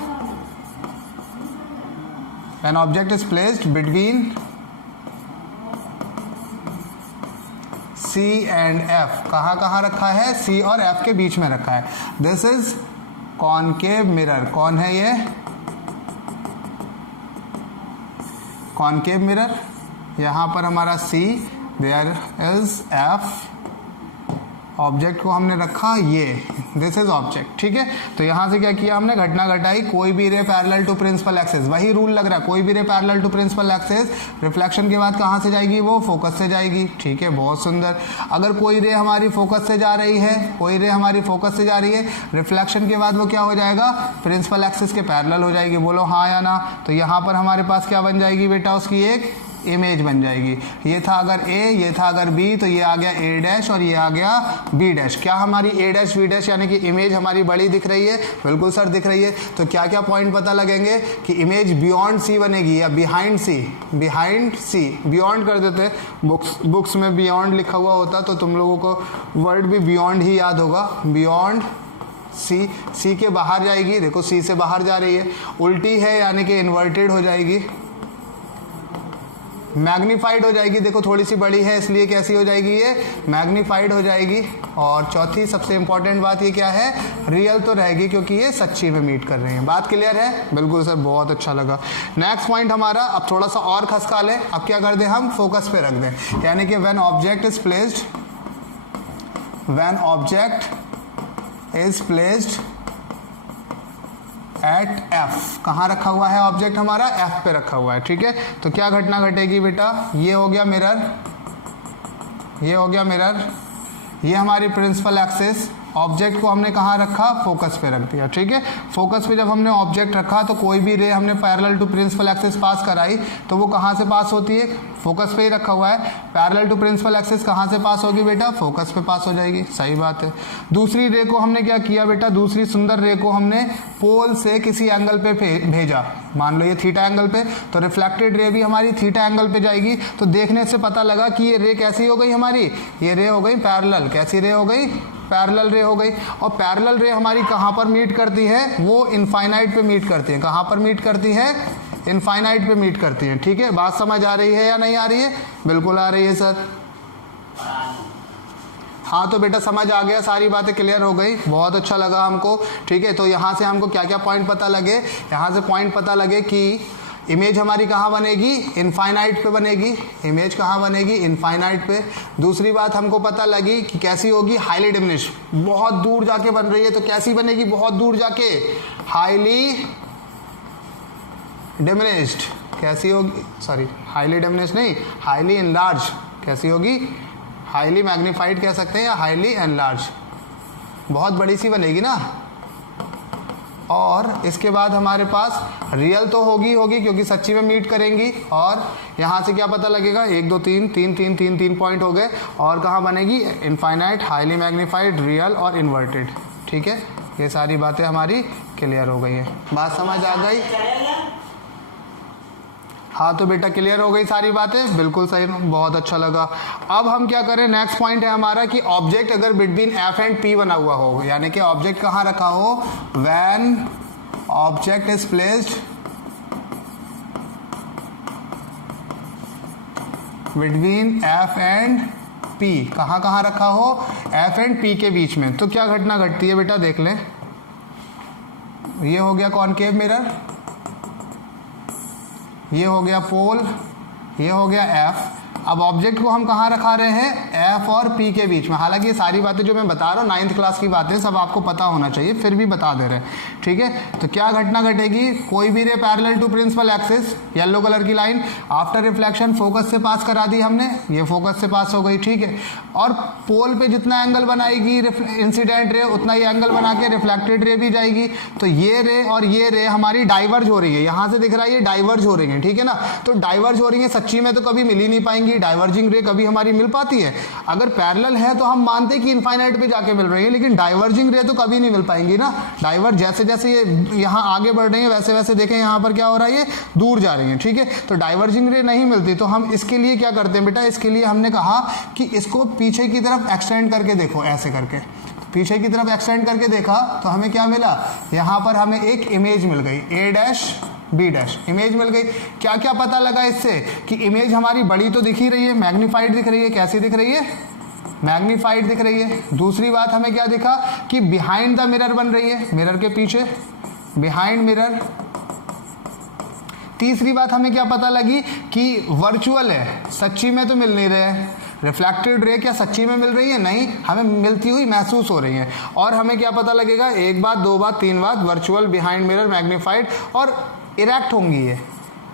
An object is placed between C and F, कहाँ कहाँ रखा है, C और F के बीच में रखा है। This is concave mirror। कौन है ये, concave mirror। यहाँ पर हमारा C, there is F, object को हमने रखा ये, दिस इज ऑब्जेक्ट, ठीक है। तो यहां से क्या किया हमने, घटना घटाई। कोई भी ray parallel to principal axis, वही रूल लग रहा है, कोई भी ray parallel to principal axis, reflection के बाद कहां से जाएगी, वो फोकस से जाएगी, ठीक है, बहुत सुंदर। अगर कोई रे हमारी फोकस से जा रही है, कोई रे हमारी फोकस से जा रही है, रिफ्लेक्शन के बाद वो क्या हो जाएगा, प्रिंसिपल एक्सिस के पैरेलल हो जाएगी। बोलो हाँ या ना। तो यहां पर हमारे पास क्या बन जाएगी बेटा, उसकी एक इमेज बन जाएगी। ये था अगर ए, ये था अगर बी, तो ये आ गया ए डैश और ये आ गया बी डैश। क्या हमारी ए डैश बी डैश यानी कि इमेज हमारी बड़ी दिख रही है, बिल्कुल सर दिख रही है। तो क्या क्या पॉइंट पता लगेंगे कि इमेज बियॉन्ड सी बनेगी या बिहाइंड सी, बिहाइंड सी, बियॉन्ड कर देते हैं। बुक्स में बियॉन्ड लिखा हुआ होता तो तुम लोगों को वर्ड भी बियॉन्ड ही याद होगा, बियॉन्ड सी। सी के बाहर जाएगी, देखो सी से बाहर जा रही है, उल्टी है यानी कि इन्वर्टेड हो जाएगी, मैग्नीफाइड हो जाएगी, देखो थोड़ी सी बड़ी है इसलिए कैसी हो जाएगी, ये मैग्नीफाइड हो जाएगी। और चौथी सबसे इंपॉर्टेंट बात ये क्या है, रियल तो रहेगी क्योंकि ये सच्ची में मीट कर रही है। बात क्लियर है, बिल्कुल सर, बहुत अच्छा लगा। नेक्स्ट पॉइंट हमारा, अब थोड़ा सा और खसका लें। अब क्या कर दें, हम फोकस पे रख दें, यानी कि when object is placed, when object is placed eight F. कहाँ रखा हुआ है ऑब्जेक्ट हमारा, एफ पे रखा हुआ है, ठीक है। तो क्या घटना घटेगी बेटा, ये हो गया मिरर, ये हो गया मिरर, ये हमारी प्रिंसिपल एक्सिस, ऑब्जेक्ट को हमने कहाँ रखा, फोकस पे रख दिया, ठीक है। फोकस पे जब हमने ऑब्जेक्ट रखा तो कोई भी रे हमने parallel to principal axis pass कराई तो वो कहाँ से पास होती है, फोकस पे ही रखा हुआ है। पैरेलल टू प्रिंसिपल एक्सिस कहाँ से पास होगी बेटा, फोकस पे पास हो जाएगी, सही बात है। दूसरी रे को हमने क्या किया बेटा, दूसरी सुंदर रे को हमने पोल से किसी एंगल पे भेजा, मान लो ये थीटा एंगल पे, तो रिफ्लेक्टेड रे भी हमारी थीटा एंगल पे जाएगी। तो देखने से पता लगा कि ये रे कैसी हो गई हमारी, ये रे हो गई पैरेलल। कैसी रे हो गई, पैरेलल रे हो गई। और पैरेलल रे हमारी कहाँ पर मीट करती है, वो इनफाइनाइट पे मीट करती है। कहाँ पर मीट करती है, इनफाइनाइट पे मीट करती है, ठीक है। बात समझ आ रही है या नहीं आ रही है, बिल्कुल आ रही है सर। हाँ तो बेटा समझ आ गया, सारी बातें क्लियर हो गई, बहुत अच्छा लगा हमको, ठीक है। तो यहाँ से हमको क्या क्या पॉइंट पता लगे, यहाँ से पॉइंट पता लगे कि इमेज हमारी कहाँ बनेगी, इनफाइनाइट पे बनेगी। इमेज कहाँ बनेगी, इनफाइनाइट पे। दूसरी बात हमको पता लगी कि कैसी होगी, हाईली डिमिनिश, बहुत दूर जाके बन रही है तो कैसी बनेगी, बहुत दूर जाके, हाईली डिमिनिश्ड। कैसी होगी, सॉरी हाईली डिमिनिश्ड नहीं, हाईली एनलार्ज। कैसी होगी, हाईली मैग्नीफाइड कह सकते हैं या हाईली एनलार्ज, बहुत बड़ी सी बनेगी ना। और इसके बाद हमारे पास रियल तो होगी क्योंकि सच्ची में मीट करेंगी। और यहाँ से क्या पता लगेगा, 1 2 3 3 3 3 3 पॉइंट हो गए। और कहाँ बनेगी, इनफाइनाइट, हाईली मैग्नीफाइड, रियल और इन्वर्टेड, ठीक है। ये सारी बातें हमारी क्लियर हो गई है, बात समझ आ गई। हाँ तो बेटा क्लियर हो गई सारी बातें, बिल्कुल सही, बहुत अच्छा लगा। अब हम क्या करें, नेक्स्ट पॉइंट है हमारा कि ऑब्जेक्ट अगर बिटवीन एफ एंड पी बना हुआ हो, यानी कि ऑब्जेक्ट कहाँ रखा हो, when object is placed between F and P, कहाँ कहाँ रखा हो, एफ एंड पी के बीच में, तो क्या घटना घटती है बेटा देख लें। ये हो गया कॉनकेव मिरर, ये हो गया पोल, ये हो गया एफ। अब ऑब्जेक्ट को हम कहाँ रखा रहे हैं, एफ और पी के बीच में। हालांकि ये सारी बातें जो मैं बता रहा हूँ 9th क्लास की बातें, सब आपको पता होना चाहिए, फिर भी बता दे रहे हैं, ठीक है। तो क्या घटना घटेगी, कोई भी ray parallel to principal axis, yellow colour की लाइन, आफ्टर रिफ्लेक्शन फोकस से पास करा दी हमने, ये फोकस से पास हो गई, ठीक है। और पोल पे जितना एंगल बनाएगी इंसिडेंट रे, उतना ही एंगल बना के रिफ्लेक्टेड रे भी जाएगी। तो ये रे और ये रे हमारी डाइवर्ज हो रही है, यहाँ से दिख रहा है ये डाइवर्ज हो रही है, ठीक है ना। तो डाइवर्ज हो रही है, सच्ची में तो कभी मिल ही नहीं पाएंगी, डाइवर्जिंग रे कभी हमारी मिल पाती है। अगर पैरेलल है तो हम मानते हैं कि इनफाइनाइट पे जाके मिल रही है, लेकिन डाइवर्जिंग रे तो कभी नहीं मिल पाएंगी ना। डाइवर्ज जैसे जैसे ये यहाँ आगे बढ़ रही है वैसे वैसे देखें यहाँ पर क्या हो रहा है, ये दूर जा रही है, ठीक है। तो डाइवर्जिंग रे नहीं मिलती, तो हम इसके लिए क्या करते हैं बेटा, इसके लिए हमने कहा कि इसको पीछे की तरफ एक्सटेंड करके देखो, ऐसे करके पीछे की तरफ एक्सटेंड करके देखा तो हमें क्या मिला, यहाँ पर हमें एक इमेज मिल गई, ए डैश बी डैश इमेज मिल गई। क्या क्या पता लगा इससे कि इमेज हमारी बड़ी तो दिख ही रही है, मैग्नीफाइड दिख रही है, कैसी दिख रही है, मैग्नीफाइड दिख रही है। दूसरी बात हमें क्या दिखा कि बिहाइंड द मिरर बन रही है, मिरर के पीछे, बिहाइंड मिरर। तीसरी बात हमें क्या पता लगी कि वर्चुअल है, सच्ची में तो मिल नहीं रहे हैं। रिफ्लेक्टेड रे क्या सच्ची में मिल रही है, नहीं, हमें मिलती हुई महसूस हो रही है। और हमें क्या पता लगेगा, एक बात, दो बात, तीन बात, वर्चुअल, बिहाइंड मिरर, मैग्नीफाइड और इरेक्ट होंगी। ये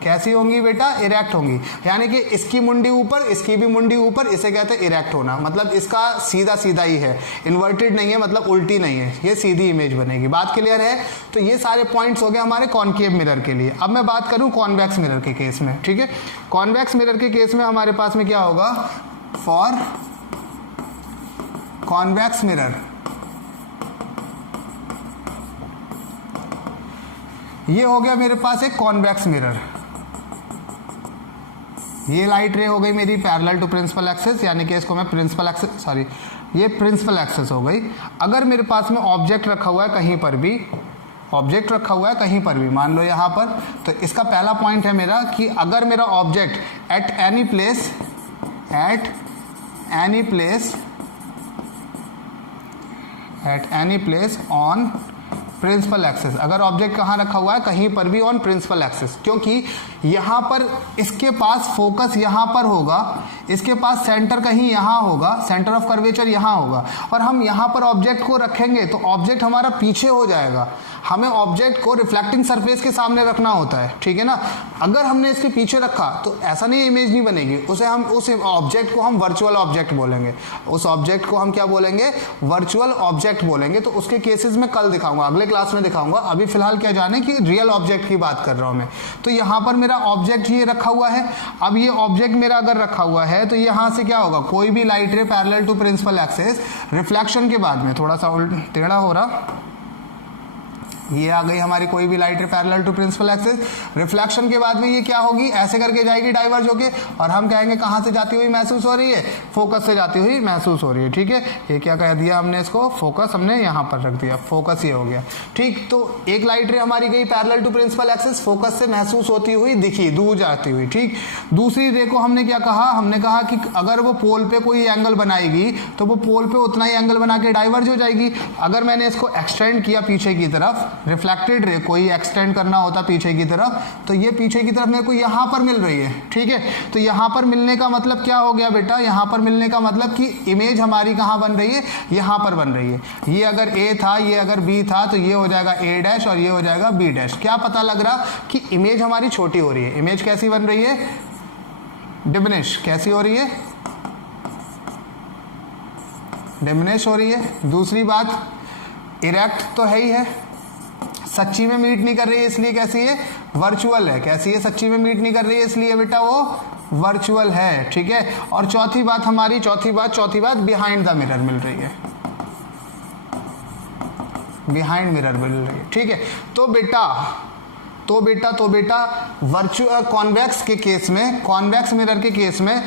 कैसी होंगी बेटा, इरेक्ट होंगी, यानी कि इसकी मुंडी ऊपर, इसकी भी मुंडी ऊपर, इसे कहते हैं इरेक्ट होना। मतलब इसका सीधा सीधा ही है, इन्वर्टेड नहीं है, मतलब उल्टी नहीं है, ये सीधी इमेज बनेगी। बात क्लियर है। तो ये सारे पॉइंट्स हो गए हमारे कॉनकेव मिरर के लिए। अब मैं बात करूं कॉन्वेक्स मिरर के केस में, ठीक है। कॉन्वेक्स मिरर के केस में हमारे पास में क्या होगा, फॉर कॉन्वेक्स मिरर, ये हो गया मेरे पास एक कॉन्वेक्स मिरर। ये लाइट रे हो गई मेरी पैरेलल टू प्रिंसिपल एक्सिस, यानी कि इसको मैं प्रिंसिपल एक्सिस, सॉरी ये प्रिंसिपल एक्सिस हो गई। अगर मेरे पास में ऑब्जेक्ट रखा हुआ है कहीं पर भी, ऑब्जेक्ट रखा हुआ है कहीं पर भी, मान लो यहाँ पर, तो इसका पहला पॉइंट है मेरा कि अगर मेरा object at any place, at any place, at any place on principal axis, अगर ऑब्जेक्ट कहाँ रखा हुआ है, कहीं पर भी ऑन प्रिंसिपल एक्सिस, क्योंकि यहाँ पर इसके पास फोकस यहाँ पर होगा, इसके पास सेंटर कहीं यहाँ होगा, सेंटर ऑफ कर्वेचर यहाँ होगा, और हम यहाँ पर ऑब्जेक्ट को रखेंगे तो ऑब्जेक्ट हमारा पीछे हो जाएगा। हमें ऑब्जेक्ट को रिफ्लेक्टिंग सरफेस के सामने रखना होता है, ठीक है ना। अगर हमने इसके पीछे रखा तो ऐसा नहीं, इमेज नहीं बनेगी, उसे हम, उस ऑब्जेक्ट को हम वर्चुअल ऑब्जेक्ट बोलेंगे, उस ऑब्जेक्ट को हम क्या बोलेंगे, वर्चुअल ऑब्जेक्ट बोलेंगे। तो उसके केसेस में कल दिखाऊंगा, अगले क्लास में दिखाऊंगा। अभी फिलहाल क्या जाने कि रियल ऑब्जेक्ट की बात कर रहा हूं मैं। तो यहाँ पर मेरा ऑब्जेक्ट ये रखा हुआ है। अब ये ऑब्जेक्ट मेरा अगर रखा हुआ है तो यहाँ से क्या होगा, कोई भी light ray parallel to principal axis, reflection के बाद में थोड़ा सा उल्टा टेढ़ा हो रहा, ये आ गई हमारी कोई भी light ray parallel to principal axis, reflection के बाद में ये क्या होगी, ऐसे करके जाएगी डाइवर्ज होके, और हम कहेंगे कहाँ से जाती हुई महसूस हो रही है, फोकस से जाती हुई महसूस हो रही है, ठीक है। ये क्या कह दिया हमने, इसको फोकस हमने यहाँ पर रख दिया, फोकस ये हो गया, ठीक। तो एक लाइट रे हमारी गई parallel to principal axis, focus से महसूस होती हुई दिखी, दूर जाती हुई, ठीक। दूसरी रे को हमने क्या कहा, हमने कहा कि अगर वो पोल पे कोई एंगल बनाएगी तो वो पोल पे उतना ही एंगल बना के डाइवर्ज हो जाएगी। अगर मैंने इसको एक्सटेंड किया पीछे की तरफ, रिफ्लेक्टेड रे कोई एक्सटेंड करना होता पीछे की तरफ, तो ये पीछे की तरफ मेरे को यहाँ पर मिल रही है, ठीक है। तो यहाँ पर मिलने का मतलब क्या हो गया बेटा, यहाँ पर मिलने का मतलब कि इमेज हमारी कहाँ बन रही है, यहाँ पर बन रही है। ये अगर ए था, ये अगर बी था, तो ये हो जाएगा ए डैश और ये हो जाएगा बी डैश। क्या पता लग रहा कि इमेज हमारी छोटी हो रही है। इमेज कैसी बन रही है, डिमिनिश, कैसी हो रही है, डिमिनिश हो रही है। दूसरी बात, इरेक्ट तो है ही है, सच्ची में मीट नहीं कर रही है, इसलिए कैसी है, वर्चुअल है। कैसी है, सच्ची में मीट नहीं कर रही है, इसलिए बेटा वो वर्चुअल है, ठीक है। और चौथी बात हमारी, चौथी बात बिहाइंड द मिरर मिल रही है, बिहाइंड मिरर मिल रही है, ठीक है। तो बेटा तो बेटा वर्चुअल कॉन्वेक्स के केस में, कॉन्वेक्स मिरर के केस में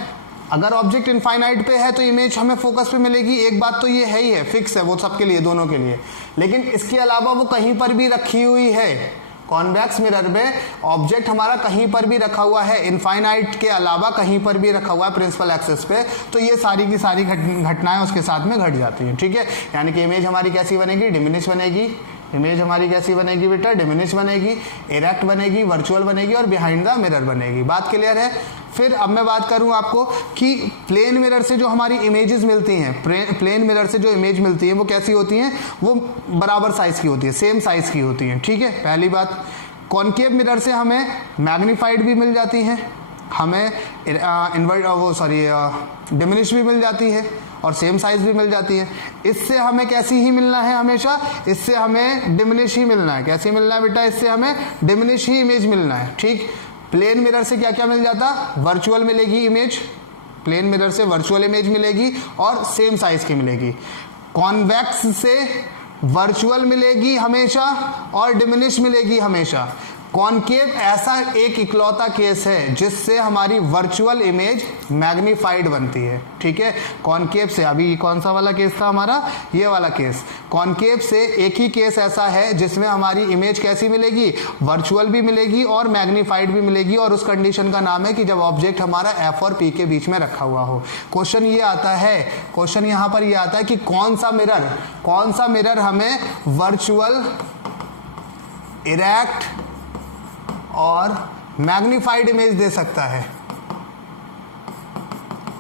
अगर ऑब्जेक्ट इनफाइनाइट पे है तो इमेज हमें फोकस पे मिलेगी। एक बात तो ये है ही है, फिक्स है वो सबके लिए, दोनों के लिए। लेकिन इसके अलावा वो कहीं पर भी रखी हुई है, कॉन्वेक्स मिरर में ऑब्जेक्ट हमारा कहीं पर भी रखा हुआ है, इनफाइनाइट के अलावा कहीं पर भी रखा हुआ है प्रिंसिपल एक्सिस पे, तो ये सारी की सारी घटनाएं उसके साथ में घट जाती हैं। ठीक है, यानी कि इमेज हमारी कैसी बनेगी, डिमिनिश बनेगी। इमेज हमारी कैसी बनेगी बेटा, डिमिनिश बनेगी, इरेक्ट बनेगी, वर्चुअल बनेगी और बिहाइंड द मिरर बनेगी। बात क्लियर है। फिर अब मैं बात करूं आपको कि प्लेन मिरर से जो हमारी इमेजेस मिलती हैं, प्लेन मिरर से जो इमेज मिलती है वो कैसी होती हैं, वो बराबर साइज की होती है, सेम साइज की होती है। ठीक है, पहली बात। कॉनकेव मिरर से हमें मैग्नीफाइड भी मिल जाती हैं, हमें डिमिनिश भी मिल जाती है और सेम साइज भी मिल जाती है। इससे हमें कैसी ही मिलना है हमेशा, इससे हमें डिमिनिश ही मिलना है। कैसी मिलना है बेटा, इससे हमें डिमिनिश ही इमेज मिलना है। ठीक, प्लेन मिरर से क्या क्या मिल जाता, वर्चुअल मिलेगी इमेज, प्लेन मिरर से वर्चुअल इमेज मिलेगी और सेम साइज की मिलेगी। कॉन्वेक्स से वर्चुअल मिलेगी हमेशा और डिमिनिश मिलेगी हमेशा। कॉनकेव ऐसा एक इकलौता केस है जिससे हमारी वर्चुअल इमेज मैग्नीफाइड बनती है। ठीक है, कॉनकेव से, अभी कौन सा वाला केस था हमारा, ये वाला केस। कॉनकेव से एक ही केस ऐसा है जिसमें हमारी इमेज कैसी मिलेगी, वर्चुअल भी मिलेगी और मैग्नीफाइड भी मिलेगी, और उस कंडीशन का नाम है कि जब ऑब्जेक्ट हमारा एफ और पी के बीच में रखा हुआ हो। क्वेश्चन ये आता है, क्वेश्चन यहां पर ये आता है कि कौन सा मिरर हमें वर्चुअल, इरेक्ट और मैग्नीफाइड इमेज दे सकता है।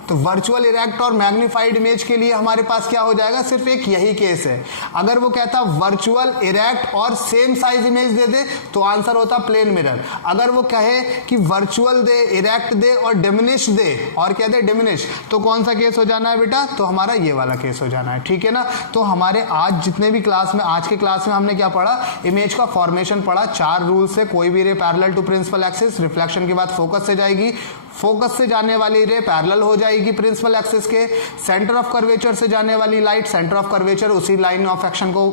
तो वर्चुअल, इरेक्ट और मैग्नीफाइड इमेज के लिए हमारे पास क्या हो जाएगा, सिर्फ एक यही केस है। अगर वो कहता वर्चुअल, इरेक्ट और सेम साइज इमेज दे दे तो आंसर होता प्लेन मिरर। अगर वो कहे कि वर्चुअल दे, इरेक्ट दे और डिमिनिश दे, और क्या दे, डिमिनिश, तो कौन सा केस हो जाना है बेटा, तो हमारा ये वाला केस हो जाना है। ठीक है ना। तो हमारे आज जितने भी क्लास में, आज के क्लास में हमने क्या पढ़ा, इमेज का फॉर्मेशन पढ़ा। 4 रूल से कोई भी ray parallel to principal axis, reflection के बाद फोकस से जाएगी, फोकस से जाने वाली रे पैरेलल हो जाएगी प्रिंसिपल एक्सिस के, सेंटर ऑफ कर्वेचर से जाने वाली लाइट सेंटर ऑफ कर्वेचर उसी लाइन ऑफ एक्शन को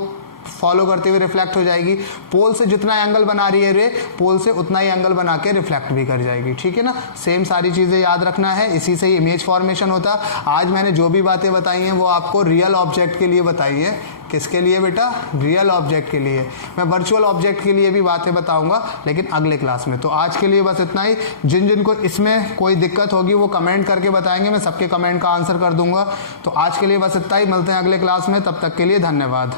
फॉलो करते हुए रिफ्लेक्ट हो जाएगी। पोल से जितना एंगल बना रही है रे, पोल से उतना ही एंगल बना के रिफ्लेक्ट भी कर जाएगी। ठीक है ना, सेम सारी चीजें याद रखना है, इसी से ही इमेज फॉर्मेशन होता। आज मैंने जो भी बातें बताई हैं वो आपको रियल ऑब्जेक्ट के लिए बताई है। किसके लिए बेटा, रियल ऑब्जेक्ट के लिए। मैं वर्चुअल ऑब्जेक्ट के लिए भी बातें बताऊंगा लेकिन अगले क्लास में। तो आज के लिए बस इतना ही। जिन को इसमें कोई दिक्कत होगी वो कमेंट करके बताएंगे, मैं सबके कमेंट का आंसर कर दूंगा। तो आज के लिए बस इतना ही, मिलते हैं अगले क्लास में, तब तक के लिए धन्यवाद।